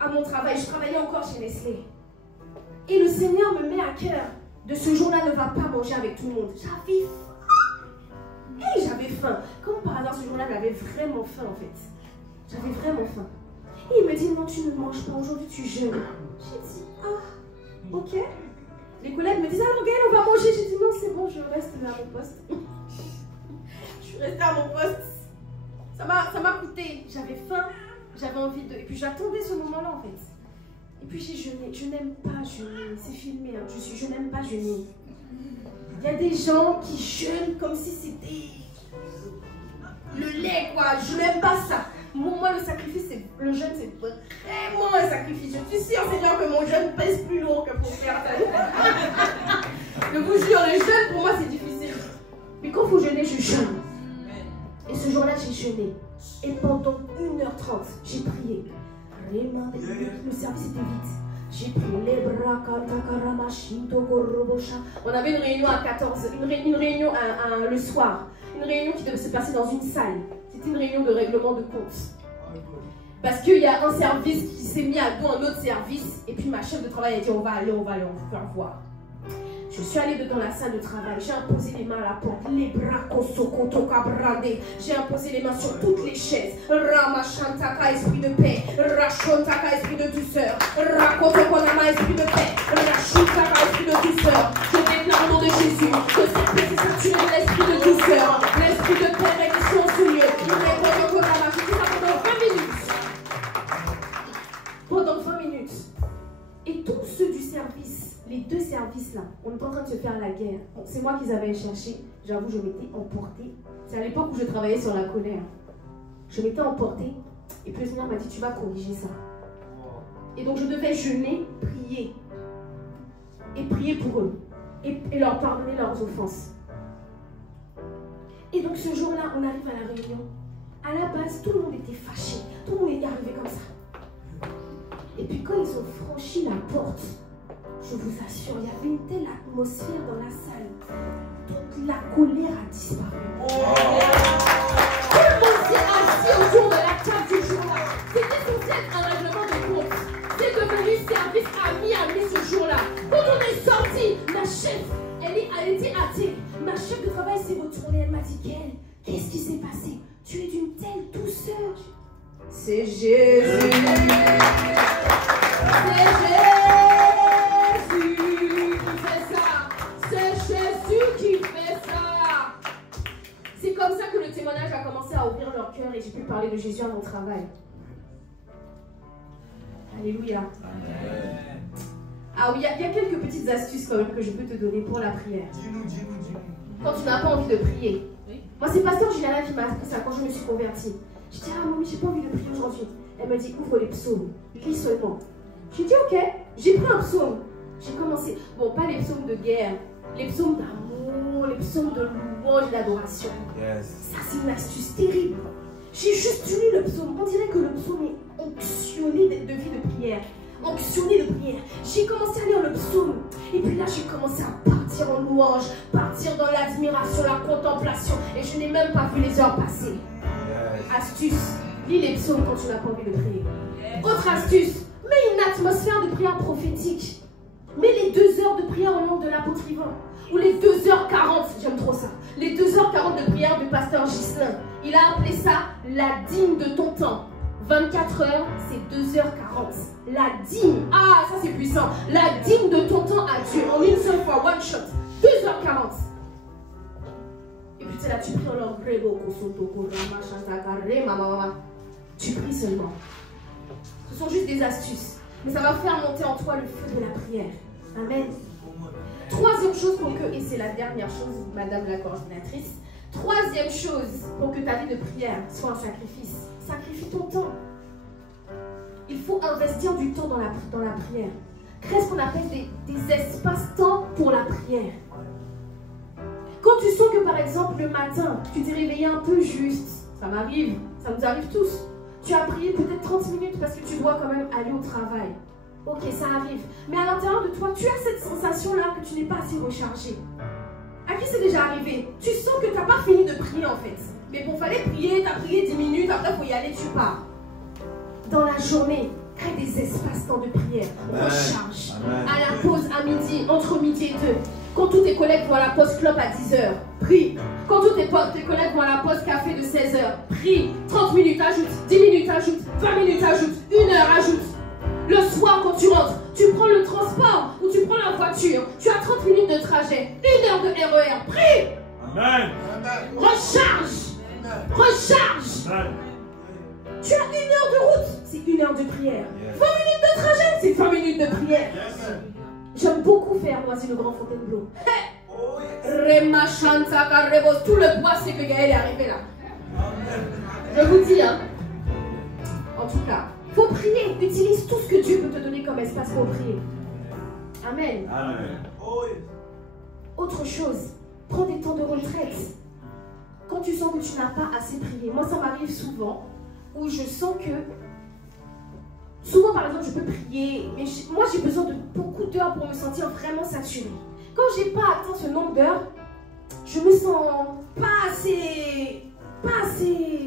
à mon travail, je travaillais encore chez Nestlé. Et le Seigneur me met à cœur. De ce jour-là, ne va pas manger avec tout le monde. J'avais faim. Et j'avais faim. Comme par hasard, ce jour-là, j'avais vraiment faim en fait. J'avais vraiment faim. Et il me dit, non, tu ne manges pas. Aujourd'hui, tu jeûnes. J'ai dit, ah, ok. Les collègues me disent, alors Gaëlle, on va manger. J'ai dit, non, c'est bon, je reste à mon poste. Je suis restée à mon poste. Ça m'a coûté. J'avais faim. J'avais envie de... Et puis j'attendais ce moment-là en fait. Et puis j'ai jeûné. Je n'aime pas jeûner. C'est filmé. Hein. Je n'aime pas jeûner. Il y a des gens qui jeûnent comme si c'était le lait, quoi. Je n'aime pas ça. Moi, le sacrifice, le jeûne, c'est vraiment un sacrifice. Je suis sûre, Seigneur, que mon jeûne pèse plus lourd que pour faire ça. Je vous jure, le jeûne, pour moi, c'est difficile. Mais quand il faut jeûner, je jeûne. Et ce jour-là, j'ai jeûné. Et pendant 1h30, j'ai prié. Le service était vite. J'ai prié les bras. On avait une réunion à 14h, une réunion le soir. Une réunion qui devait se passer dans une salle. C'était une réunion de règlement de compte. Parce qu'il y a un service qui s'est mis à dos un autre service. Et puis ma chef de travail a dit on va aller, on va faire voir. Je suis allée dans la salle de travail, j'ai imposé les mains à la porte, les bras brandés, j'ai imposé les mains sur toutes les chaises. Ramachantaka, esprit de paix, Rachontaka, esprit de douceur, Rakotokonama, esprit de paix, Rachontaka, esprit de douceur. Je déclare au nom de Jésus que cette paix est saturée de l'esprit de douceur, l'esprit de paix règne sur ce lieu. Je dis ça pendant 20 minutes. Et tous ceux du service, les deux services là, on est en train de se faire la guerre. C'est moi qu'ils avaient cherché. J'avoue, je m'étais emportée. C'est à l'époque où je travaillais sur la colère. Je m'étais emportée. Et puis le Seigneur m'a dit, tu vas corriger ça. Et donc je devais jeûner, prier. Et prier pour eux. Et leur pardonner leurs offenses. Et donc ce jour-là, on arrive à la réunion. À la base, tout le monde était fâché. Tout le monde est arrivé comme ça. Et puis quand ils ont franchi la porte, je vous assure, il y avait une telle atmosphère dans la salle. Toute la colère a disparu. Tout le monde s'est assis autour de la table du jour-là. C'était censé être un règlement de compte. C'est devenu service ami ce jour-là. Quand on est sorti, ma chef, elle était athée. Ma chef de travail s'est retournée. Elle m'a dit, Gaëlle, qu'est-ce qui s'est passé? Tu es d'une telle douceur. C'est Jésus. C'est Jésus qui fait ça. C'est Jésus qui fait ça. C'est comme ça que le témoignage a commencé à ouvrir leur cœur et j'ai pu parler de Jésus à mon travail. Alléluia. Ah oui, il y a quelques petites astuces quand même que je peux te donner pour la prière. Dis-nous. Quand tu n'as pas envie de prier. Moi, c'est Pasteur Juliana qui m'a appris ça quand je me suis convertie. Je dis, ah maman, j'ai pas envie de prier aujourd'hui. Elle m'a dit, ouvre les psaumes, lis seulement. J'ai dit, ok, j'ai pris un psaume. J'ai commencé, bon, pas les psaumes de guerre, les psaumes d'amour, les psaumes de louange et d'adoration. Yes. Ça, c'est une astuce terrible. J'ai juste lu le psaume. On dirait que le psaume est onctionné de vie de prière. Onctionné de prière. J'ai commencé à lire le psaume. Et puis là, j'ai commencé à partir en louange, partir dans l'admiration, la contemplation. Et je n'ai même pas vu les heures passer. Astuce, lis les psaumes quand tu n'as pas envie de prier. Autre astuce, mets une atmosphère de prière prophétique. Mets les 2 heures de prière au nom de l'apôtre Yvan. Ou les 2h40, j'aime trop ça. Les 2h40 de prière du pasteur Ghislain. Il a appelé ça la dîme de ton temps. 24 heures, c'est 2h40. La dîme, ah ça c'est puissant. La dîme de ton temps à Dieu en une seule fois, one shot. 2h40. Et puis c'est là, tu pries en langue. Tu pries seulement. Ce sont juste des astuces. Mais ça va faire monter en toi le feu de la prière. Amen. Troisième chose pour que, et c'est la dernière chose, Madame la coordinatrice, troisième chose pour que ta vie de prière soit un sacrifice, sacrifie ton temps. Il faut investir du temps dans la prière. Crée ce qu'on appelle des espaces-temps pour la prière. Quand tu sens que par exemple le matin, tu t'es réveillé un peu juste, ça m'arrive, ça nous arrive tous, tu as prié peut-être 30 minutes parce que tu dois quand même aller au travail. Ok, ça arrive. Mais à l'intérieur de toi, tu as cette sensation-là que tu n'es pas assez rechargé. À qui c'est déjà arrivé? Tu sens que tu n'as pas fini de prier en fait. Mais bon, fallait prier, tu as prié 10 minutes, après il faut y aller, tu pars. Dans la journée, crée des espaces-temps de prière. Recharge. À la pause à midi, entre midi et 2. Quand tous tes collègues vont à la pause clope à 10h, prie. Quand tous tes collègues vont à la pause café de 16h, prie. 30 minutes ajoute, 10 minutes ajoute, 20 minutes ajoute, 1 heure ajoute. Le soir, quand tu rentres, tu prends le transport ou tu prends la voiture, tu as 30 minutes de trajet, 1 heure de RER, prie. Amen. Recharge. Recharge. Amen. Tu as 1 heure de route, c'est 1 heure de prière. 20 minutes de trajet, c'est 20 minutes de prière. J'aime beaucoup faire Noisy-le-Grand Fontainebleau. Rema Shanta Karrebos, tout le bois, c'est que Gaël est arrivé là. Je vous dis, hein. En tout cas, il faut prier. Utilise tout ce que Dieu peut te donner comme espace pour prier. Amen. Amen. Autre chose, prends des temps de retraite. Quand tu sens que tu n'as pas assez prié, moi ça m'arrive souvent, où je sens que, souvent par exemple je peux prier, mais moi j'ai besoin de beaucoup d'heures pour me sentir vraiment saturée. Quand j'ai pas atteint ce nombre d'heures, je me sens pas assez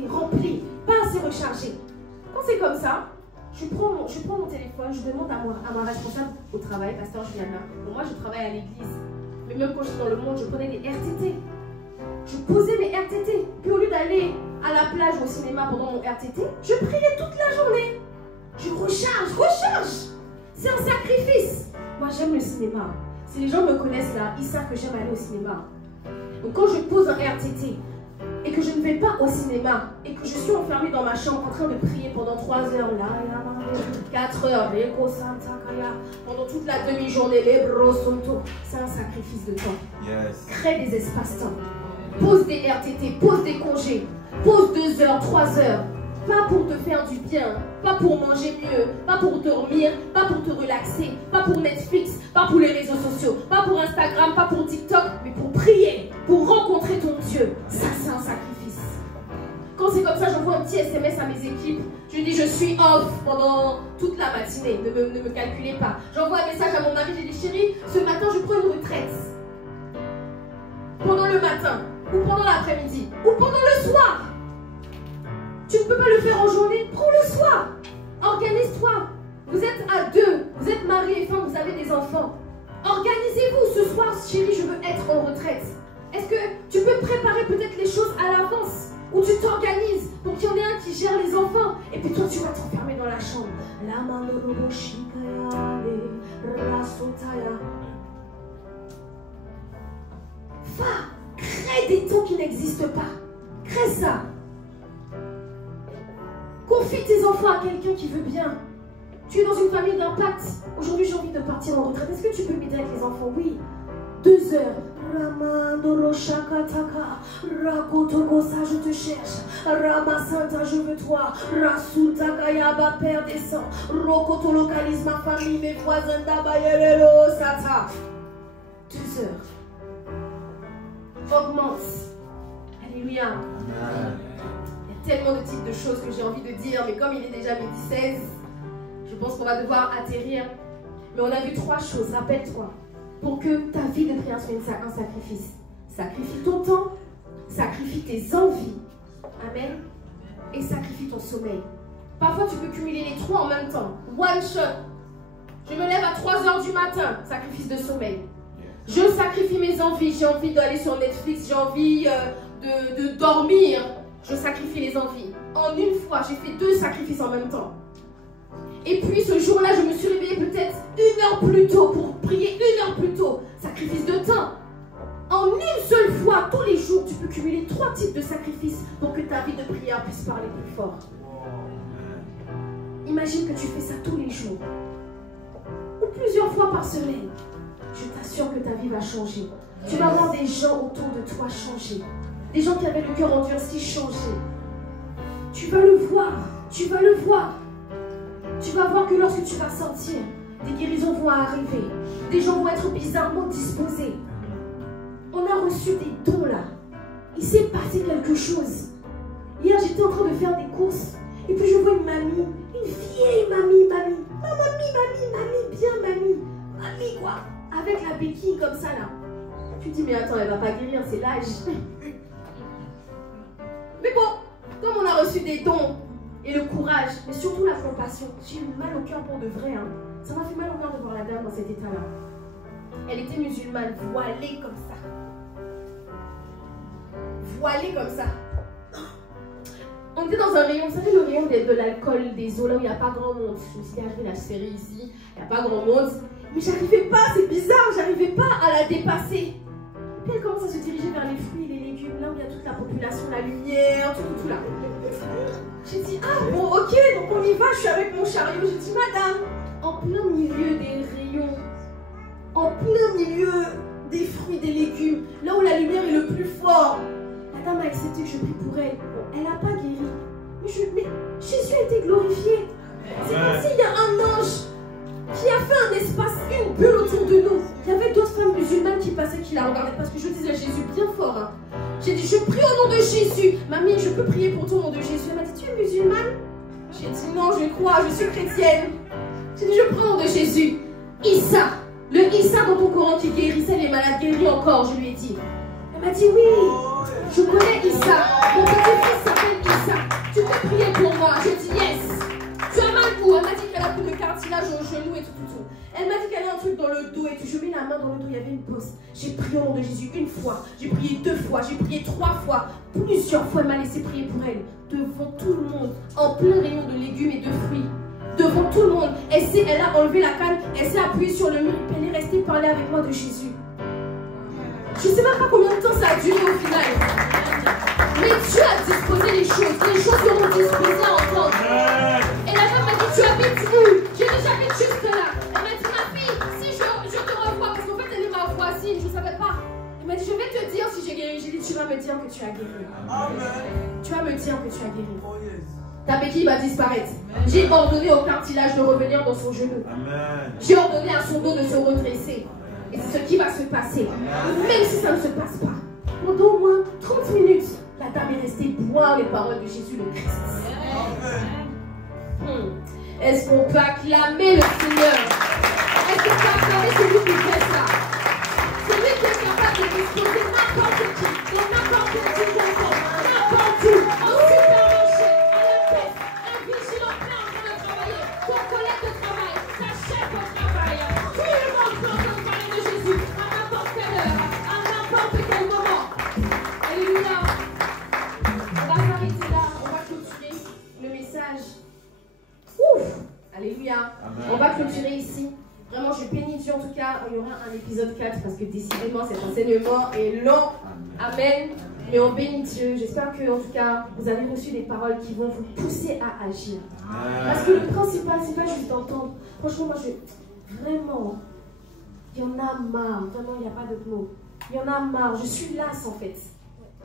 remplie, pas assez rechargée. Quand c'est comme ça, je prends mon téléphone, je demande à ma responsable au travail, pasteur Juliana. Bon, moi je travaille à l'église, mais même quand j'étais dans le monde, je prenais des RTT. Je posais mes RTT. Puis au lieu d'aller à la plage ou au cinéma pendant mon RTT, je priais toute la journée. Je recharge. C'est un sacrifice. Moi j'aime le cinéma. Si les gens me connaissent là, ils savent que j'aime aller au cinéma. Donc quand je pose un RTT et que je ne vais pas au cinéma et que je suis enfermée dans ma chambre en train de prier pendant 3 heures, là, 4 heures, pendant toute la demi-journée, c'est un sacrifice de temps. Yes. Crée des espaces-temps. Pose des RTT, pose des congés, pose 2 heures, 3 heures. Pas pour te faire du bien, pas pour manger mieux, pas pour dormir, pas pour te relaxer, pas pour Netflix, pas pour les réseaux sociaux, pas pour Instagram, pas pour TikTok, mais pour prier, pour rencontrer ton Dieu. Ça, c'est un sacrifice. Quand c'est comme ça, j'envoie un petit SMS à mes équipes. Je dis, je suis off pendant toute la matinée. Ne me calculez pas. J'envoie un message à mon mari. J'ai dit, chérie, ce matin, je prends une retraite. Pendant le matin, ou pendant l'après-midi, ou pendant le soir. Tu ne peux pas le faire en journée, prends le soir. Organise-toi. Vous êtes à 2, vous êtes mari et femme, vous avez des enfants. Organisez-vous ce soir, chérie, je veux être en retraite. Est-ce que tu peux préparer peut-être les choses à l'avance? Ou tu t'organises pour qu'il y en ait un qui gère les enfants. Et puis toi, tu vas t'enfermer dans la chambre. Va, crée des temps qui n'existent pas. Crée ça. Confie tes enfants à quelqu'un qui veut bien. Tu es dans une famille d'impact. Aujourd'hui, j'ai envie de partir en retraite. Est-ce que tu peux m'aider avec les enfants? Oui. 2 heures. Rakotokosa, je te cherche. Ramasanta, je veux toi. Rasuta Kayaba, Père descend. Rokoto localise ma famille, mes voisins d'Abayelelo Sata. 2 heures. Augmente. Alléluia. Amen. Il y a tellement de types de choses que j'ai envie de dire, mais comme il est déjà midi 16, je pense qu'on va devoir atterrir. Mais on a vu 3 choses, rappelle-toi, pour que ta vie de prière soit un sacrifice. Sacrifie ton temps, sacrifie tes envies, amen, et sacrifie ton sommeil. Parfois, tu peux cumuler les 3 en même temps. One shot. Je me lève à 3 heures du matin, sacrifice de sommeil. Je sacrifie mes envies, j'ai envie d'aller sur Netflix, j'ai envie de dormir. Je sacrifie les envies. En une fois, j'ai fait 2 sacrifices en même temps. Et puis ce jour-là, je me suis réveillée peut-être 1 heure plus tôt pour prier 1 heure plus tôt. Sacrifice de temps. En une seule fois, tous les jours, tu peux cumuler 3 types de sacrifices pour que ta vie de prière puisse parler plus fort. Imagine que tu fais ça tous les jours. Ou plusieurs fois par semaine. je t'assure que ta vie va changer. Tu vas voir des gens autour de toi changer. Des gens qui avaient le cœur endurci changer. Tu vas le voir. Tu vas le voir. Tu vas voir que lorsque tu vas sortir, des guérisons vont arriver. Des gens vont être bizarrement disposés. On a reçu des dons là. Il s'est passé quelque chose. Hier, j'étais en train de faire des courses. Et puis je vois une mamie. Une vieille mamie. Mamie, bien mamie. Mamie quoi. Avec la béquille comme ça là. Tu te dis, mais attends, elle va pas guérir, c'est l'âge. Mais bon, comme on a reçu des dons et le courage, mais surtout la compassion, j'ai eu mal au cœur pour de vrai. Hein. Ça m'a fait mal au cœur de voir la dame dans cet état-là. Elle était musulmane, voilée comme ça. Voilée comme ça. On était dans un rayon, vous savez le rayon de l'alcool, des eaux, là où il n'y a pas grand monde. Je me suis dit, arrivé la série ici, il n'y a pas grand monde. Mais j'arrivais pas, c'est bizarre, j'arrivais pas à la dépasser. Et puis elle commence à se diriger vers les fruits et les légumes, là où il y a toute la population, la lumière, tout là. J'ai dit, ah bon, ok, donc on y va, je suis avec mon chariot. J'ai dit, madame, en plein milieu des rayons, en plein milieu des fruits, des légumes, là où la lumière est le plus fort, la dame a accepté que je prie pour elle. Bon, elle n'a pas guéri. Mais Jésus a été glorifié. C'est comme s'il y a un ange qui a fait un espace, une bulle autour de nous. Il y avait d'autres femmes musulmanes qui passaient, qui la regardaient parce que je disais à Jésus bien fort. Hein. J'ai dit, je prie au nom de Jésus. Mamie, je peux prier pour toi au nom de Jésus. Elle m'a dit, tu es musulmane? J'ai dit, non, je crois, je suis chrétienne. J'ai dit, je prie au nom de Jésus. Issa, le Issa dans ton Coran qui guérissait les malades, guérit encore, je lui ai dit. Elle m'a dit, oui, je connais Issa. Mon petit-fils s'appelle Issa. Tu peux prier pour moi? J'ai dit, yes. Tu as mal où? Elle m'a dit qu'elle a pris le cartilage au genou et tout. Elle m'a dit qu'elle a un truc dans le dos et tout. Je mets la main dans le dos, il y avait une bosse. J'ai prié au nom de Jésus une fois, j'ai prié 2 fois, j'ai prié 3 fois. Plusieurs fois, elle m'a laissé prier pour elle. Devant tout le monde, en plein rayon de légumes et de fruits. Devant tout le monde. Elle a enlevé la canne, elle s'est appuyée sur le mur et elle est restée parler avec moi de Jésus. Je ne sais même pas combien de temps ça a duré au final. Mais Dieu a disposé les choses seront disposées à entendre. Et la femme m'a dit, tu habites où? J'ai dit, j'habite juste là. Elle m'a dit, ma fille, si je te revois, parce qu'en fait elle est ma voisine, je ne savais pas. Elle m'a dit, je vais te dire si j'ai guéri. J'ai dit, tu vas me dire que tu as guéri. Amen. Tu vas me dire que tu as guéri. Oh, yes. Ta béquille va disparaître. J'ai ordonné au cartilage de revenir dans son genou. J'ai ordonné à son dos de se redresser. Et c'est ce qui va se passer. Même si ça ne se passe pas. Pendant au moins 30 minutes, la dame est restée boire les paroles de Jésus le Christ. Est-ce qu'on peut acclamer le Seigneur? Est-ce qu'on peut acclamer celui qui fait ça? Celui qui est capable de disposer n'importe qui, dans n'importe quel situation, n'importe où, au supermarché, à la caisse, un vigilant prêt en train de travailler, ton collègue de travail, ta chef au travail. Tout le monde peut entendre parler de Jésus à n'importe quelle heure, à n'importe quel moment. Alléluia. On va s'arrêter là, on va clôturer le message. Ouf! Alléluia. Amen. On va clôturer ici. Vraiment, je bénis Dieu en tout cas. Il y aura un épisode 4 parce que décidément cet enseignement est long. Amen. Mais on bénit Dieu. J'espère que en tout cas vous avez reçu des paroles qui vont vous pousser à agir. Parce que le principal, c'est pas juste d'entendre. Franchement, moi vraiment, il y en a marre. Vraiment, il n'y a pas de mots. Il y en a marre. Je suis lasse en fait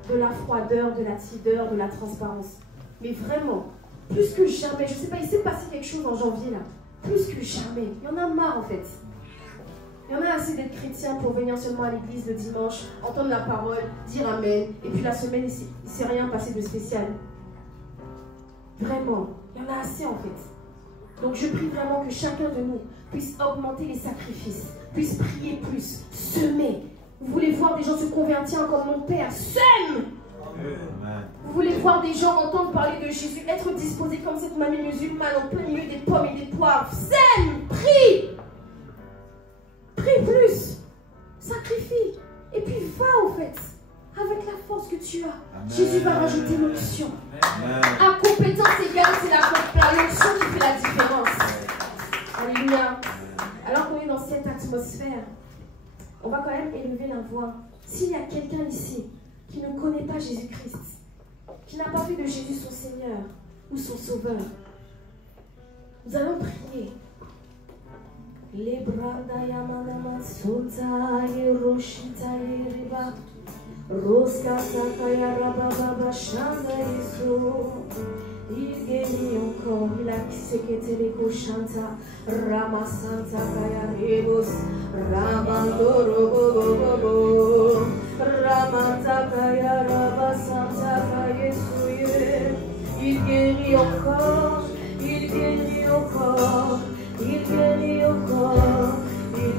de la froideur, de la tideur, de la transparence. Mais vraiment. Plus que jamais, je ne sais pas, il s'est passé quelque chose en janvier là. Plus que jamais. Il y en a marre en fait. Il y en a assez d'être chrétien pour venir seulement à l'église le dimanche, entendre la parole, dire amen. Et puis la semaine, il ne s'est rien passé de spécial. Vraiment, il y en a assez en fait. Donc je prie vraiment que chacun de nous puisse augmenter les sacrifices, puisse prier plus, semer. Vous voulez voir des gens se convertir comme mon Père? Sème! Vous voulez voir des gens entendre parler de Jésus, être disposés comme cette mamie musulmane en plein milieu des pommes et des poivres? Sème, prie! Prie plus, sacrifie, et puis va au fait, avec la force que tu as. Amen. Jésus va rajouter l'onction. À compétence égale, c'est la l'onction qui fait la différence. Alléluia. Alors qu'on est dans cette atmosphère, on va quand même élever la voix. S'il y a quelqu'un ici qui ne connaît pas Jésus-Christ, qui n'a pas fait de Jésus son Seigneur ou son Sauveur, nous allons prier. Lebranda Yamanama Sonta Yeroshita Yeriba Roska Sakaya Rababa Shanda Yesu Igeni encore il a sekete le koshanta Rama Santa Kaya Rebos Ramandoro Bobo Ramanta Kaya Raba Santa Kaya Yesu il guérit encore, il guérit encore, il guérit encore, il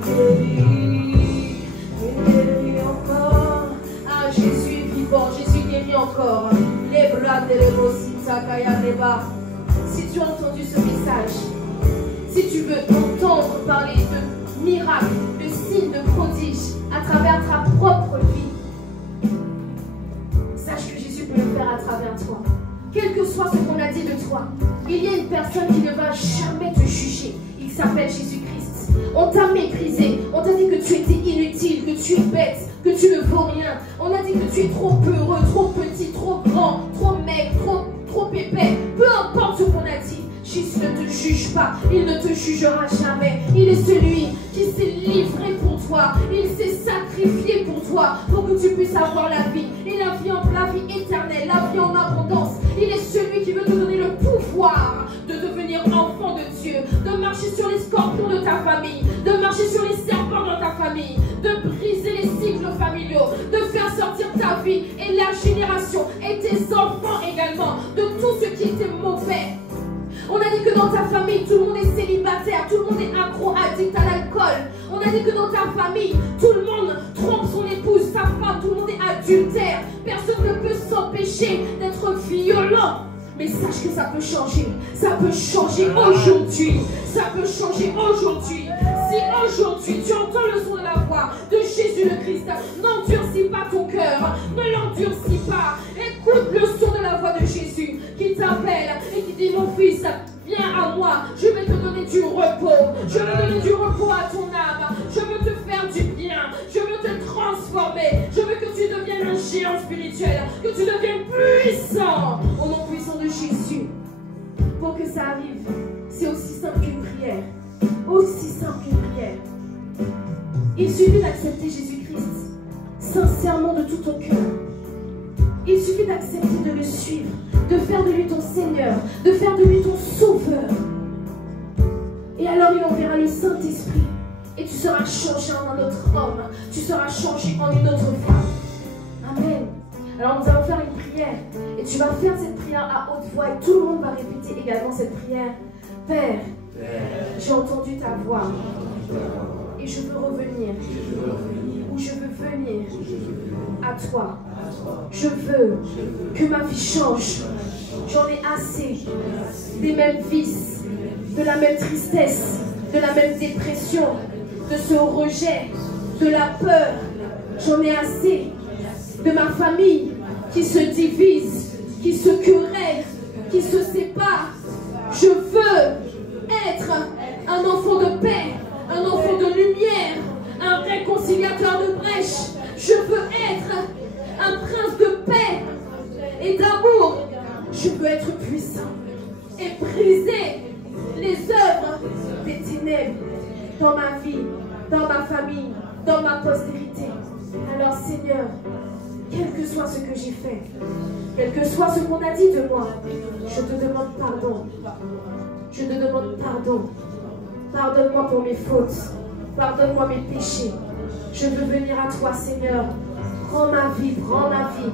guérit encore. Ah, Jésus est vivant, Jésus guérit encore. Les bras de l'Ebosita Kayareba. Si tu as entendu ce message, si tu veux entendre parler de miracles, de signes, de prodiges à travers ta propre vie, sache que Jésus peut le faire à travers toi. Quel que soit ce qu'on a dit de toi, il y a une personne qui ne va jamais te juger. Il s'appelle Jésus-Christ. On t'a méprisé. On t'a dit que tu étais inutile, que tu es bête, que tu ne vaux rien. On a dit que tu es trop peureux, trop petit, trop grand, trop maigre, trop épais. Peu importe ce qu'on a dit, Jésus ne te juge pas. Il ne te jugera jamais. Il est celui qui s'est livré pour toi. Il s'est sacrifié pour toi, pour que tu puisses avoir la vie. Et la vie éternelle, la vie en abondance. Il est celui qui veut te donner le pouvoir de devenir enfant de Dieu, de marcher sur les scorpions de ta famille, de marcher sur les serpents dans ta famille, de briser les cycles familiaux, de faire sortir ta vie et la génération et tes enfants également de tout ce qui était mauvais. On a dit que dans ta famille, tout le monde est célibataire, tout le monde est accro, addict à l'alcool. On a dit que dans ta famille, tout le monde trompe son épouse, sa femme, tout le monde est adultère. Personne ne peut s'empêcher d'être violent. Mais sache que ça peut changer. Ça peut changer aujourd'hui. Ça peut changer aujourd'hui. Si aujourd'hui tu entends le son de la voix de Jésus le Christ, n'endurcis pas ton cœur. Ne l'endurcis pas. Écoute le son de la voix de Jésus qui t'appelle et qui dit: mon fils, viens à moi. Je vais te donner du repos. Je vais donner du repos à ton âme. Je veux te faire du bien. Je veux te transformer. Je veux que tu deviennes un géant spirituel. Que tu deviennes puissant. Au nom puissant de Jésus. Pour que ça arrive, c'est aussi simple qu'une prière. Aussi simple qu'une prière. Il suffit d'accepter Jésus-Christ sincèrement de tout ton cœur. Il suffit d'accepter de le suivre, de faire de lui ton Seigneur, de faire de lui ton Sauveur. Et alors il enverra le Saint-Esprit et tu seras changé en un autre homme. Tu seras changé en une autre femme. Amen. Alors nous allons faire une prière et tu vas faire cette prière à haute voix et tout le monde va répéter également cette prière. Père, j'ai entendu ta voix et je veux revenir ou je veux venir à toi. Je veux que ma vie change. J'en ai assez des mêmes vices, de la même tristesse, de la même dépression, de ce rejet, de la peur. J'en ai assez de ma famille qui se divise, qui se querelle, qui se sépare. Je veux être un enfant de paix, un enfant de lumière, un réconciliateur de brèche. Je veux être un prince de paix et d'amour. Je veux être puissant et briser les œuvres des ténèbres dans ma vie, dans ma famille, dans ma postérité. Alors Seigneur, quel que soit ce que j'ai fait, quel que soit ce qu'on a dit de moi, je te demande pardon. Je te demande pardon. Pardonne-moi pour mes fautes. Pardonne-moi mes péchés. Je veux venir à toi, Seigneur. Prends ma vie, prends ma vie.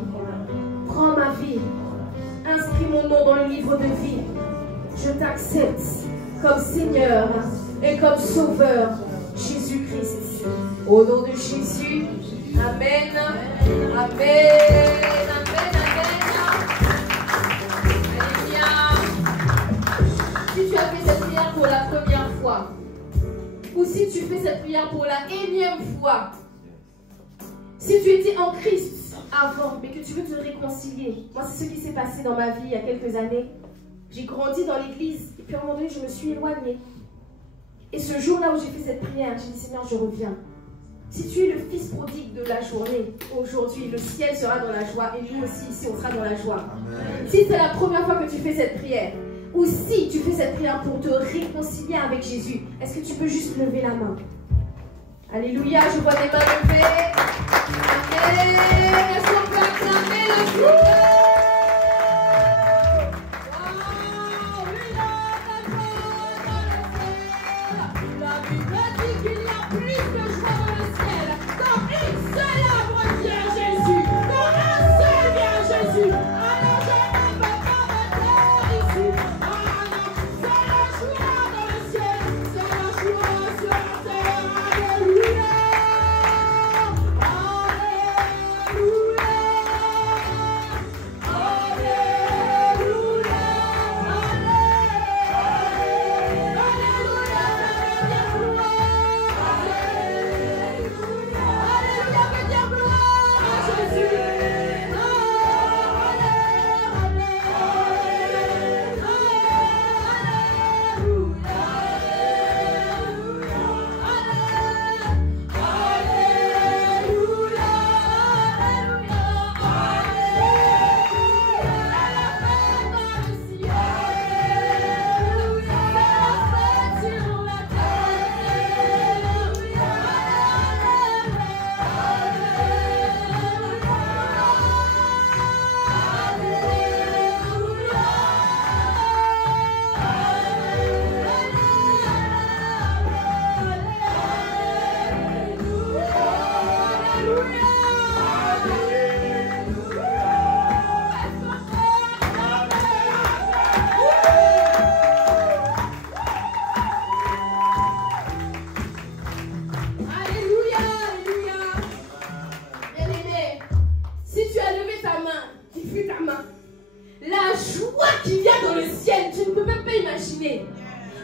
Prends ma vie. Inscris mon nom dans le livre de vie. Je t'accepte comme Seigneur et comme Sauveur, Jésus-Christ. Au nom de Jésus, Amen. Amen. Amen. Amen. Alléluia. Si tu as fait cette prière pour la première fois, ou si tu fais cette prière pour la énième fois, si tu étais en Christ avant, mais que tu veux te réconcilier. Moi, c'est ce qui s'est passé dans ma vie il y a quelques années. J'ai grandi dans l'église, et puis à un moment donné, je me suis éloignée. Et ce jour-là où j'ai fait cette prière, j'ai dit: Seigneur, je reviens. Si tu es le fils prodigue de la journée, aujourd'hui, le ciel sera dans la joie, et nous aussi, ici, on sera dans la joie. Amen. Si c'est la première fois que tu fais cette prière, ou si tu fais cette prière pour te réconcilier avec Jésus, est-ce que tu peux juste lever la main? Alléluia, je vois des mains levées. Amen. Est-ce qu'on peut acclamer le Seigneur?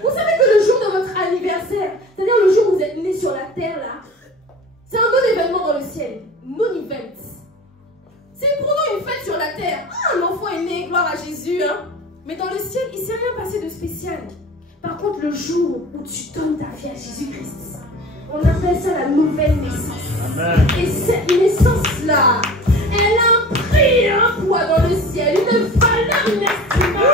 Vous savez que le jour de votre anniversaire, c'est-à-dire le jour où vous êtes né sur la terre là, c'est un non-événement dans le ciel. Non-event. C'est prenons une fête sur la terre. Ah, un enfant est né, gloire à Jésus. Hein. Mais dans le ciel, il ne s'est rien passé de spécial. Par contre, le jour où tu donnes ta vie à Jésus-Christ, on appelle ça la nouvelle naissance. Amen. Et cette naissance-là, elle a un prix, un poids dans le ciel, une valeur inestimable.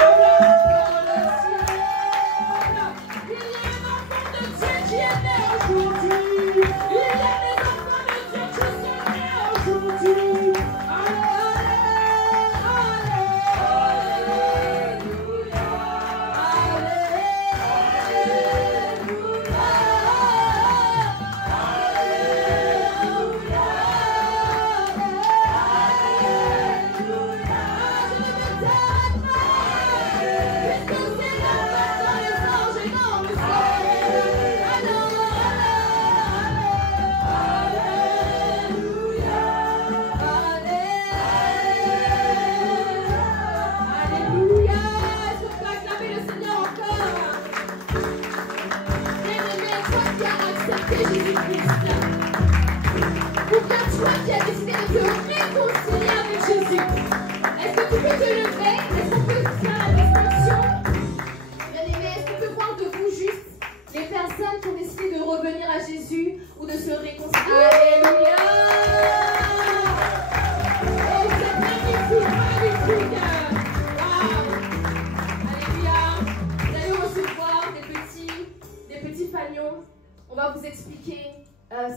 On va vous expliquer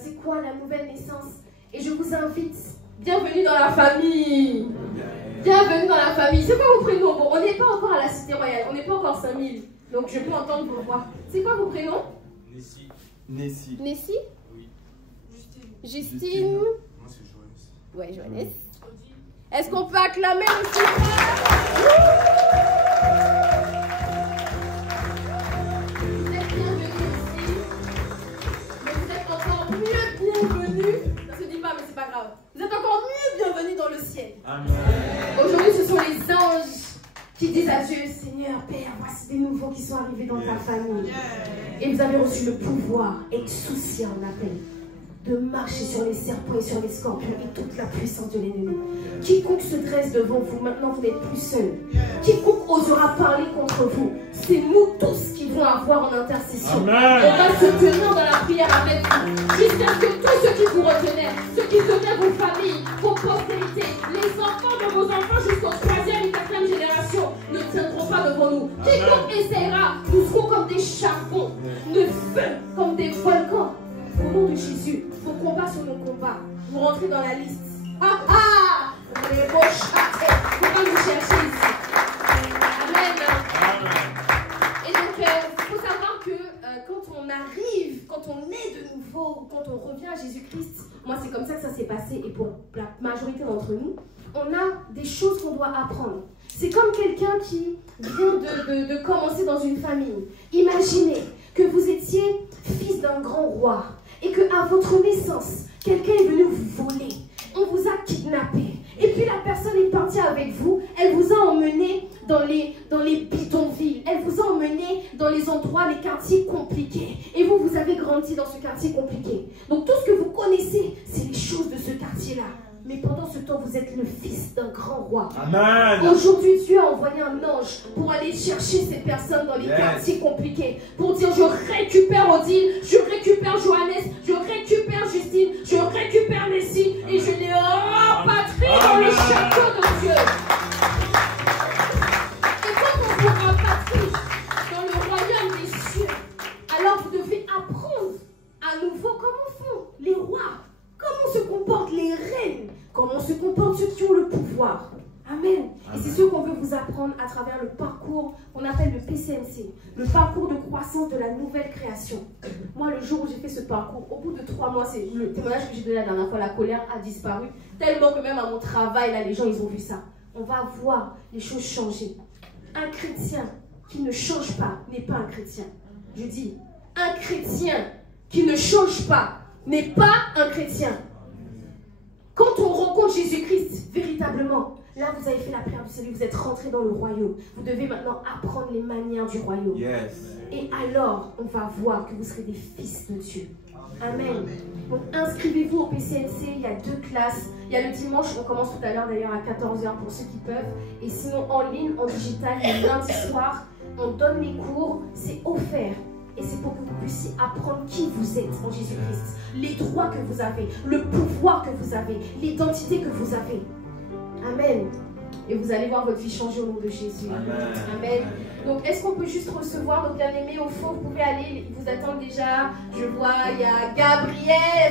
c'est quoi la nouvelle naissance. Et je vous invite, bienvenue dans la famille. Bienvenue dans la famille. C'est quoi vos prénoms? Bon, on n'est pas encore à la Cité Royale, on n'est pas encore 5000. Donc je peux entendre vos voix. C'est quoi vos prénoms? Nessie. Nessie. Nessie? Oui. Justine. Moi c'est Joannès. Ouais, Joannès. Est-ce qu'on peut acclamer le Seigneur? Vous êtes encore mieux bienvenus dans le ciel. Aujourd'hui, ce sont les anges qui disent à Dieu, Seigneur, Père, voici des nouveaux qui sont arrivés dans ta famille. Et vous avez reçu le pouvoir, exousia on appelle, de marcher sur les serpents et sur les scorpions et toute la puissance de l'ennemi. Quiconque se dresse devant vous, maintenant vous n'êtes plus seul. Quiconque osera parler contre vous, c'est nous tous qui vont avoir en intercession. Amen. On va se tenir dans la prière avec vous, jusqu'à ce que tous ceux qui vous retenaient, ceux qui tenaient vos familles, vos postérités, les enfants de vos enfants jusqu'aux 3e et 4e génération ne tiendront pas devant nous. Quiconque Jésus-Christ, moi c'est comme ça que ça s'est passé, et pour la majorité d'entre nous, on a des choses qu'on doit apprendre. C'est comme quelqu'un qui vient de commencer dans une famille. Imaginez que vous étiez fils d'un grand roi et qu'à votre naissance, quelqu'un est venu vous voler. On vous a kidnappé. Et puis la personne est partie avec vous. Elle vous a emmené dans les bidonvilles. Elle vous a emmené dans les endroits, les quartiers compliqués. Et vous, vous avez grandi dans ce quartier compliqué. Donc tout ce que vous connaissez, c'est les choses de ce quartier-là. Mais pendant ce temps, vous êtes le fils d'un grand roi. Amen. Aujourd'hui, Dieu a envoyé un ange pour aller chercher ces personnes dans les quartiers compliqués. Pour dire, je récupère Odile, je récupère Johannes, je récupère Justine, je récupère Messie et je les rapatrie dans le château de Dieu. Et quand on vous rapatrie dans le royaume des cieux, alors vous devez apprendre à nouveau comment font les rois, comment se comportent les reines, comment se comportent ceux qui ont le pouvoir. Amen. Et c'est ce qu'on veut vous apprendre à travers le parcours qu'on appelle le PCMC, le parcours de croissance de la nouvelle création. Moi, le jour où j'ai fait ce parcours, au bout de 3 mois, c'est le témoignage que j'ai donné la dernière fois, la colère a disparu, tellement que même à mon travail, là, les gens, ils ont vu ça. On va voir les choses changer. Un chrétien qui ne change pas n'est pas un chrétien. Je dis, un chrétien qui ne change pas n'est pas un chrétien. Quand on rencontre Jésus-Christ, véritablement, là vous avez fait la prière du salut, vous êtes rentré dans le royaume. Vous devez maintenant apprendre les manières du royaume. Yes. Et alors, on va voir que vous serez des fils de Dieu. Amen. Donc inscrivez-vous au PCMC, il y a 2 classes. Il y a le dimanche, on commence tout à l'heure d'ailleurs à 14h pour ceux qui peuvent. Et sinon en ligne, en digital, le lundi soir, on donne les cours, c'est offert. Et c'est pour que vous puissiez apprendre qui vous êtes en Jésus-Christ, les droits que vous avez, le pouvoir que vous avez, l'identité que vous avez. Amen. Et vous allez voir votre vie changer au nom de Jésus. Amen. Amen. Donc, est-ce qu'on peut juste recevoir, donc bien-aimés, au fond, vous pouvez aller, ils vous attendent déjà. Je vois, il y a Gabriel.